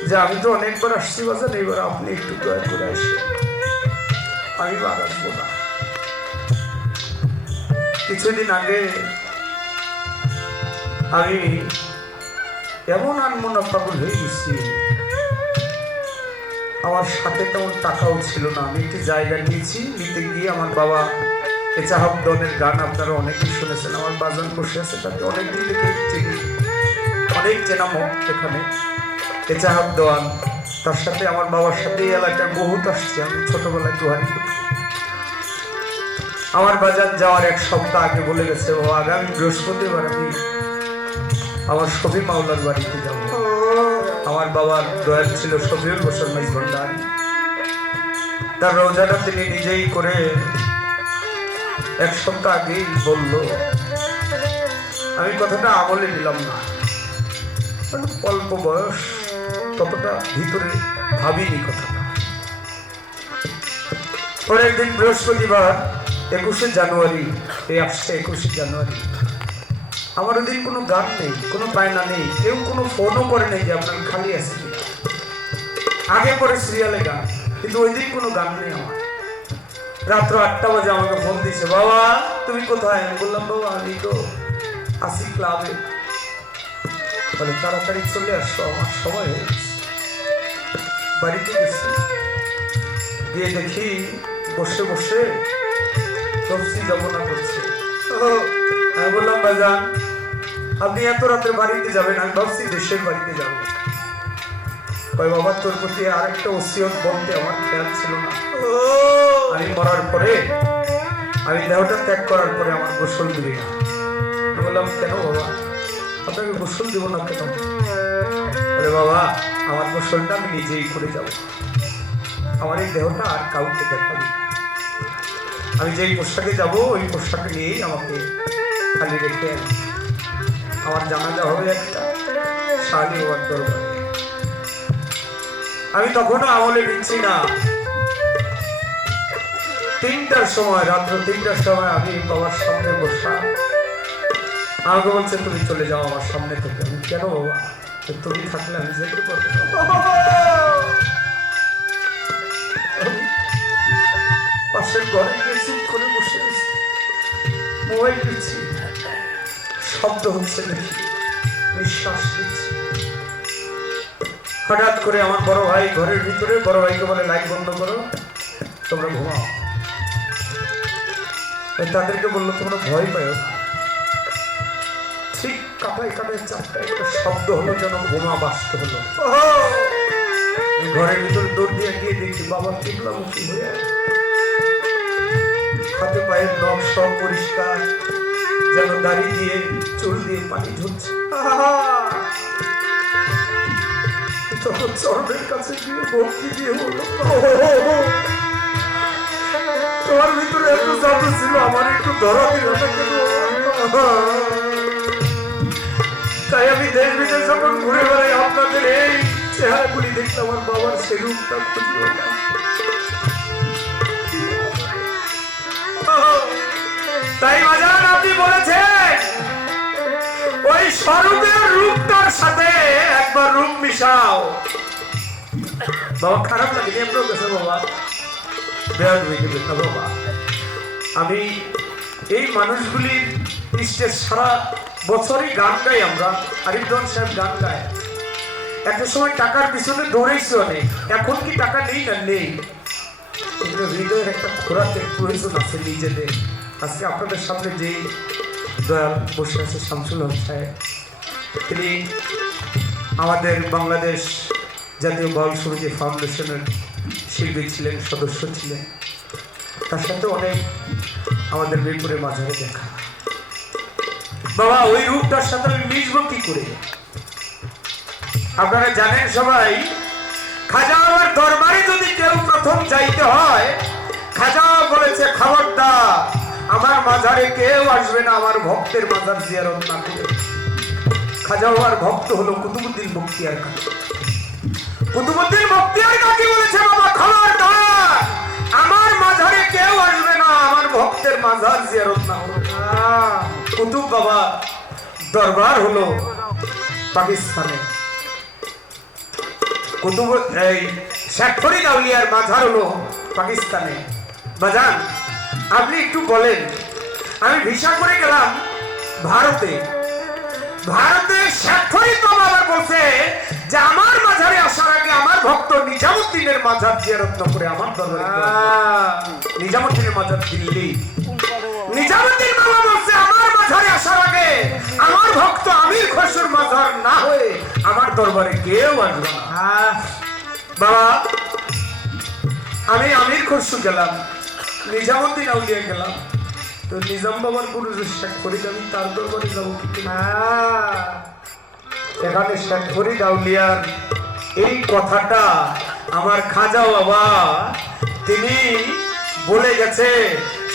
যে আমি তো অনেকবার আসছি বাজান, এইবার আপনি একটু দয়া করে আসি, আমি বার আসবো না। কিছুদিন আগে আমি এমন আনমনা পাগল হয়ে গেছি, আমার সাথে তেমন টাকাও ছিল না। আমি একটি জায়গা নিয়েছি, নিতে গিয়ে আমার বাবা এচাহাব দলের গান আপনারা অনেকেই শুনেছেন, আমার বাজান বসে আছে, তাকে অনেকদিন থেকে চিনি, অনেক চেনা মুখ এখানে এচাহাব দেওয়ান। তার সাথে আমার বাবার সাথে এই এলাকায় বহুত আসছি, আমি ছোটবেলায় দুহারি করছি। আমার বাজার যাওয়ার 1 সপ্তাহ আগে বলে গেছে, ও আগামী বৃহস্পতিবার আমি আমার শফি মাওলার বাড়িতে যাব। আমার বাবার দয়াল ছিল শফিউল হোসেন মাইজ ভান্ডারী, তার রোজাটা তিনি নিজেই করে 1 সপ্তাহ আগেই বলল। আমি কথাটা আমলে নিলাম না, অল্প বয়স, ততটা ভিতরে ভাবিনি কথাটা। পরের দিন বৃহস্পতিবার 21শে জানুয়ারি, এই আসছে 21শে জানুয়ারি, আমার ওদিন কোনো গান নেই, কোনো বায়না নেই, কেউ কোনো ফোনও করে নেই যে আপনার খালি আছে। আগে পরে সিরিয়ালে গান, কিন্তু ওই দিন কোনো গান নেই আমার। রাত্র 8টা বাজে আমাকে ফোন দিয়েছে, বাবা তুমি কোথায়? আমি বললাম, বাবা আমি তো আসি ক্লাবে। বলে তাড়াতাড়ি চলে আসো, আমার সময় হয়ে গেছে। বাড়িতে গেছি, গিয়ে দেখি বসে বসে সবজি যাপনা করছে। আমি বললাম, বাজান আপনি এত রাতের বাড়িতে যাবেন? আমি ভাবছি দেশের বাড়িতে যাবো। বাবা তোর প্রতি আরেকটা ওসিয়ত বলতে আমার খেয়াল ছিল না, আমি মরার পরে, আমি দেহটা ত্যাগ করার পরে আমার গোসল দিবি না। আমি বললাম, কেন বাবা? আপনাকে গোসল দিব না কেন? বলে, বাবা আমার গোসলটা আমি নিজেই করে যাব, আমার এই দেহটা আর কাউকে দেখাবি। আমি যেই পোশাকে যাব ওই পোশাকে নিয়েই আমাকে খালি রেখে আমার জানাজা হবে একটা শালি হওয়ার দরকার। আমি তখনও আমলে নিচ্ছি না। 3টার সময়, রাত্র 3টার সময় আমি বাবার সামনে বসা, আমাকে বলছে তুমি চলে যাও আমার সামনে থেকে। আমি, কেন বাবা? তুমি থাকলে আমি যেতে পারবো না। পাশের ঘরে গিয়ে চুপ করে বসে আছি, মোবাইল দিচ্ছি, শব্দ হচ্ছে দেখি, নিঃশ্বাস দিচ্ছি। হঠাৎ করে আমার বড় ভাই ঘরের ভিতরে, বড় ভাইকে বলে লাইট বন্ধ করো, তোমরা ঘুমাও। তাদেরকে বললো তোমরা ভয় পাও না। ঠিক কাটায় কাটায় 4টা একটা শব্দ হলো, যেন বোমা বাস্ত হলো। ঘরের ভিতরে দৌড় দিয়ে গিয়ে দেখি বাবা কিবলামুখী হয়ে, হাতে পায়ের নখ সব পরিষ্কার, যেন দাড়ি দিয়ে চুল দিয়ে পানি ঝরছে। তখন চরণের কাছে গিয়ে ভক্তি দিয়ে বলল, তোমার ভিতরে এত জাদু ছিল, আমার একটু ধরা দিল না কেন? তাই আমি দেশ বিদেশ যখন ঘুরে বেড়াই, আপনাদের এই চেহারাগুলি দেখলে আমার বাবার সে রূপটা খুঁজল না। তাই বাজান আপনি বলেছেন ওই স্বরূপের রূপটার সাথে একবার রূপ মিশাও। বাবা খারাপ লাগেনি আপনার কাছে? বাবা বেয়ার হয়ে গেলেন না বাবা। আমি এই মানুষগুলির স্টেজ সারা বছরই গান গাই আমরা, আরিফজন সাহেব গান গায়। একটা সময় টাকার পিছনে দৌড়াইছি অনেক, এখন কি টাকা নেই না নেই, কিন্তু হৃদয়ের একটা খোরাকের প্রয়োজন আছে নিজেদের। আজকে আপনাদের সামনে যে দয়াল বসে আছে শামসুল হক সাহেব, তিনি আমাদের বাংলাদেশ জাতীয় বাউল সমিতি ফাউন্ডেশনের শিল্পী ছিলেন, সদস্য ছিলেন। তার সাথে অনেক আমাদের মিরপুরের মাঝারে দেখা। বাবা ওই রূপটার সাথে আমি মিশবো কি করে? আপনারা জানেন সবাই, খাজা বাবার দরবারে যদি কেউ প্রথম যাইতে হয়, খাজা বলেছে খবরদার আমার মাজারে কেউ আসবে না আমার ভক্তের মাজার জিয়ারত না করে। খাজা বাবার ভক্ত হলো কুতুবউদ্দিন বখতিয়ার কাকি। কুতুবউদ্দিন বখতিয়ার কাকি বলেছে বাবা খবরদার আমার মাজারে কেউ আসবে না আমার ভক্তের মাজার জিয়ারত না করে। কুতুব বাবা দরবার হলো পাকিস্তানে, কুতুব এই শেখ ফরিদ আউলিয়ার মাজার হলো পাকিস্তানে। বাজান আপনি একটু বলেন, আমি ভিসা করে গেলাম ভারতে, ভারতে শেখ ফরিদ বাবা আবার বলছে যে আমার মাজারে আসার আগে আমার ভক্ত নিজামুদ্দিনের মাজার জিয়ারত করে আমার দরবারে। নিজামুদ্দিনের মাজার দিল্লি, নিজামুদ্দিন বাবা বলছে আমার মাজারে আসার আগে আমার ভক্ত আমির খসরুর মাজার না হয়ে আমার দরবারে কেউ আসবে না। বাবা আমি আমির খসরু গেলাম, নিজামুদ্দিন আউলিয়া গেলাম, তো নিজাম বাবার গুরু শেখ ফরিদ আমি তার দরবারে যাবো কি না? এখানে শেখ ফরিদ আউলিয়ার এই কথাটা আমার খাজা বাবা তিনি বলে গেছে,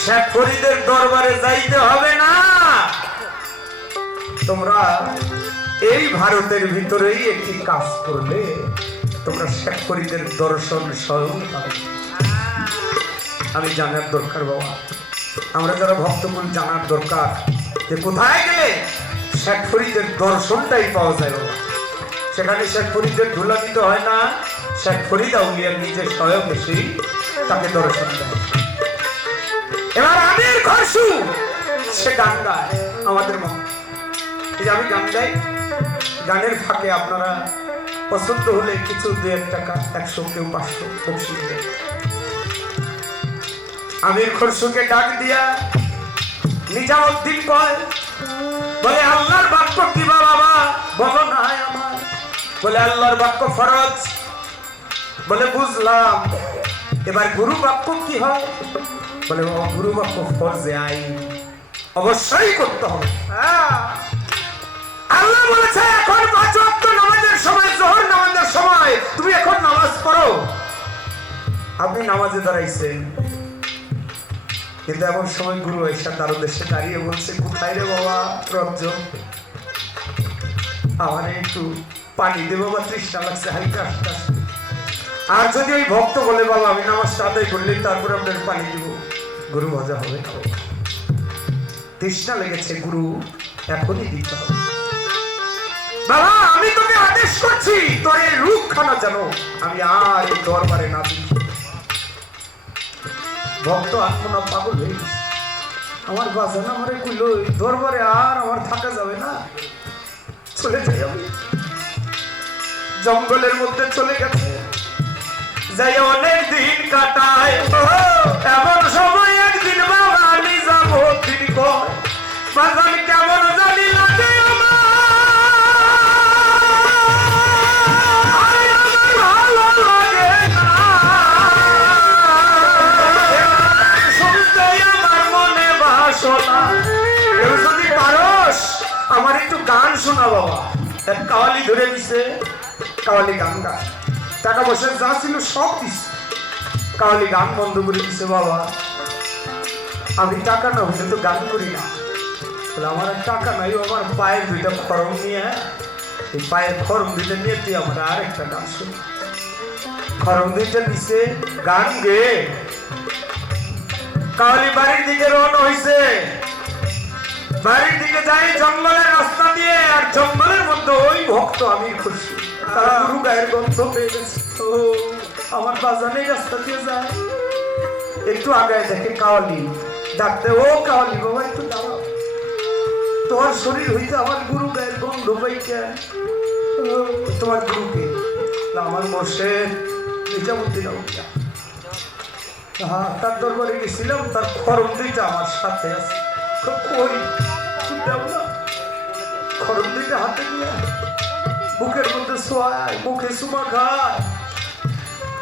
শেখ ফরিদের দরবারে যাইতে হবে না, তোমরা এই ভারতের ভিতরেই একটি কাজ করলে তোমরা শেখ ফরিদের দর্শন স্বয়ং পাবে। আমি জানার দরকার বাবা, আমরা যারা ভক্তকুল জানার দরকার যে কোথায় গেলে শেখ ফরিদের দর্শনটাই পাওয়া যায় বাবা। সেখানে শেখ ফরিদের ধুলা দিতে হয় না, শেখ ফরিদ আউলিয়া নিজে স্বয়ং এসেই তাকে দর্শন দেয়। এবার আমির খসরু সে গান গায় আমাদের মন, এই যে আমি গান গাই, গানের ফাঁকে আপনারা পছন্দ হলে কিছু 2-1 টাকা 100 কেউ 500 বকশিশ দেয়। আমির খসরুকে ডাক দিয়া নিজামুদ্দিন কয়, বলে আল্লাহর বাক্য কি বাবা? বলো না আমার। বলে আল্লাহর বাক্য ফরজ। বলে বুঝলাম, এবার গুরু বাক্য কি হয়? বলে গুরু বাক্য ফরজে আইন, অবশ্যই করতে হবে। আল্লাহ বলেছে এখন 5 ওয়াক্ত নামাজের সময়, জোহর নামাজের সময় তুমি এখন নামাজ পড়ো। আপনি নামাজে দাঁড়াইছেন, কিন্তু এমন সময় গুরু এসে তার উদ্দেশ্যে দাঁড়িয়ে বলছে, কোথায় রে বাবা রঞ্জন, আমার একটু পানি দেবো বা তৃষ্ণা লাগছে হালকা আস্তে আস্তে। আর যদি ওই ভক্ত বলে বাবা আমি নামাজটা আদায় করলে তারপরে আপনার পানি দিব, গুরু মজা হবে না, তৃষ্ণা লেগেছে গুরু এখনই দিতে হবে। বাবা আমি তোকে আদেশ করছি তোর এই রূপ খানা জানো আমি আর এই দরবারে না দিই। ভক্ত আত্মনা পাগল হয়ে গেছে, আমার বাজান আমারে কইল দরবারে আর আমার থাকা যাবে না, চলে যাই আমি। জঙ্গলের মধ্যে চলে গেছে, যাই অনেক দিন কাটায়, এমন সময় একদিন বাবা নিজামুদ্দিন কয়, বাজান কেমন জানি লাগে আমার, ভালো লাগে না, শুনতে আমার মনে বাসনা, কেউ যদি পারস আমার একটু গান শোনা বাবা। কাওয়ালি ধরে দিছে, কাওয়ালি গান গায়, টাকা পয়সা যা ছিল সব দিচ্ছে, কাওয়ালি গান বন্ধ করে দিছে। বাবা আমি টাকা না হলে তো গান করি না। বলে আমার আর টাকা নাই, আমার পায়ের 2টা খরম নিয়ে, এই পায়ের খরম 2টা নিয়ে তুই আমার আর একটা গান শুনি। খরম 2টা দিছে, গান গে কাওয়ালি বাড়ির দিকে রওনা হয়েছে। বাড়ির দিকে যাই জঙ্গলের রাস্তা দিয়ে, আর জঙ্গলের মধ্যে ওই ভক্ত আমির খুশি তারা গুরু গায়ের গন্ধ পেয়ে গেছে। ও আমার বাজানে রাস্তা দিয়ে যায়, একটু আগায় দেখে কাওয়ালি ডাকতে, ও কাওয়ালি বাবা একটু দাঁড়াও। তোমার শরীর হইতে আমার গুরু গায়ের গন্ধ পাইকা। তোমার গুরুকে না আমার মোর্শেদ নিজামুদ্দিন আউলিয়া। হ্যাঁ, তার দরবারে গেছিলাম, তার খরম দুইটা আমার সাথে আছে। কই দাও না, খরম দুইটা হাতে নিয়ে বুকের মধ্যে শোয়ায়, মুখে সুমা খায়,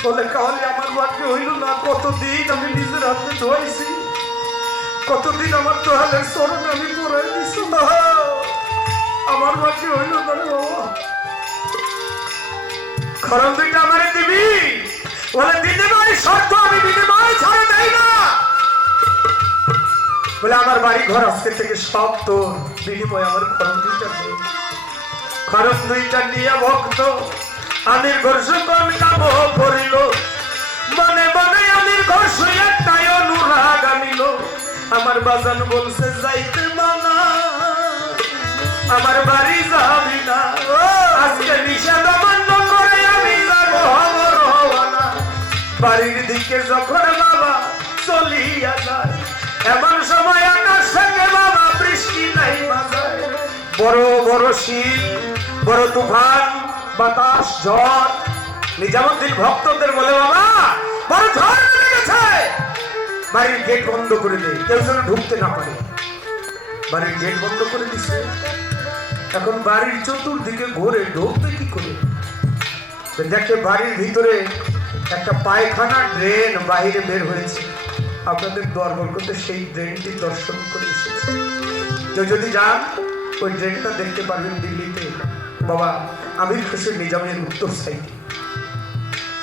বলে কাহলে আমার ভাগ্যে হইল না। কতদিন আমি নিজের হাতে ধোয়াইছি, কতদিন আমার তোহালের চরণ আমি পড়াই দিছি, আমার ভাগ্যে হইল না রে বাবা। খরম দুইটা আমারে দিবি? বলে বিনিময় শর্ত, আমি বিনিময় ছাড়ে দেই না। বলে আমার বাড়ি ঘর আজকে থেকে সব তোর, বিনিময় আমার খরম দুইটা নেই। খরম দুইটা নিয়ে ভক্ত আমির ঘর শুকন কাব পড়িল, মনে মনে আমির ঘর শুয়ে তাই অনুরাগ আনিল। আমার বাজান বলছে যাইতে মানা, আমার বাড়ি যাবি না, আজকে নিষেধ অমান্য করে আমি যাবো হবর হওয়ানা। বাড়ির দিকে যখন বাবা চলিয়া যায়, এমন সময় আকাশ থেকে বাবা বৃষ্টি নাই বাজায়। বড় বড় শীত, বড় তুফান, বাতাস, ঝড়। নিজামুদ্দিন ভক্তদের বলে বাবা বড় ঝড় নেমে গেছে, বাড়ির গেট বন্ধ করে দে, কেউ যেন ঢুকতে না পারে। বাড়ির গেট বন্ধ করে দিছে। এখন বাড়ির চতুর্দিকে ঘুরে ঢুকতে কি করে? দেখে বাড়ির ভিতরে একটা পায়খানা ড্রেন বাইরে বের হয়েছে। আপনাদের দরবার করতে সেই ড্রেনটি দর্শন করে এসেছে। কেউ যদি যান ওই ড্রেনটা দেখতে পারবেন দিল্লিতে, বাবা আমির হোসেন নিজামের উত্তর সাইডে।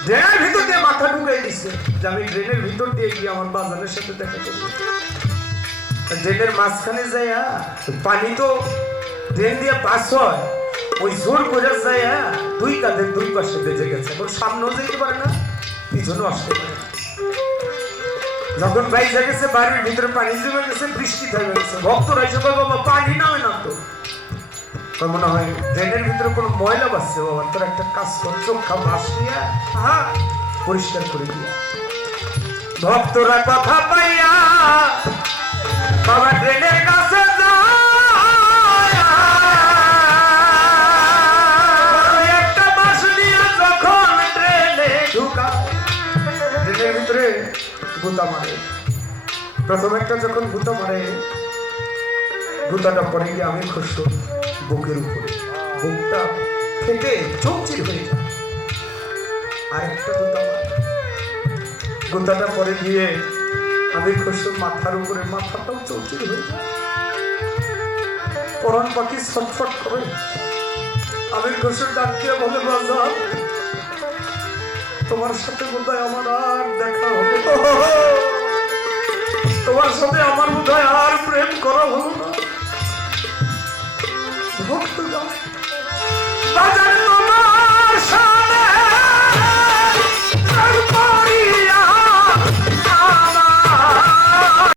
ড্রেনের ভিতর দিয়ে মাথা ঢুকাই দিচ্ছে যে আমি ড্রেনের ভিতর দিয়ে গিয়ে আমার বাজারের সাথে দেখা করবো। ড্রেনের মাঝখানে যাইয়া পানি তো ড্রেন দিয়ে পাস হয়, ওই জোর করে যাইয়া দুই কাঁধের দুই পাশে বেজে গেছে। এখন সামনেও যেতে পারে না, পিছনেও আসতে পারে না। যখন বাইজা গেছে বাড়ির ভিতরে পানি জমে গেছে, বৃষ্টি থেমে গেছে, ভক্তরা এসে বাবা পানি নামে না তো। মনে হয় ড্রেনের ভিতরে কোনো ময়লা বাসছে, বাবা তোর একটা কাজ কর, চোখা বাস নিয়ে পরিষ্কার করে দিয়া। ভক্তরা কথা পাইয়া বাবা ড্রেনের কাছে একটা বাস নিয়ে যখন ড্রেনে ঢুকা, ড্রেনের ভিতরে গুতা মারে। প্রথম একটা যখন গুতা মারে, গুতাটা পরে গিয়ে আমি খুশি বুকের উপরে, বুকটা ফেটে চৌচির হয়ে যায়। আর একটা গুতা মারে, গুতাটা পরে গিয়ে আমি খুশি মাথার উপরে, মাথাটাও চৌচির হয়ে যায়। পরাণ পাখি ছটফট করে। আমি খুশি ডাক দিয়ে বলে বাজার তোমার সাথে বোধহয় আমার আর দেখা হলো, তোমার সাথে আমার বোধহয় আর প্রেম করা হলো না। ভক্ত বাজারে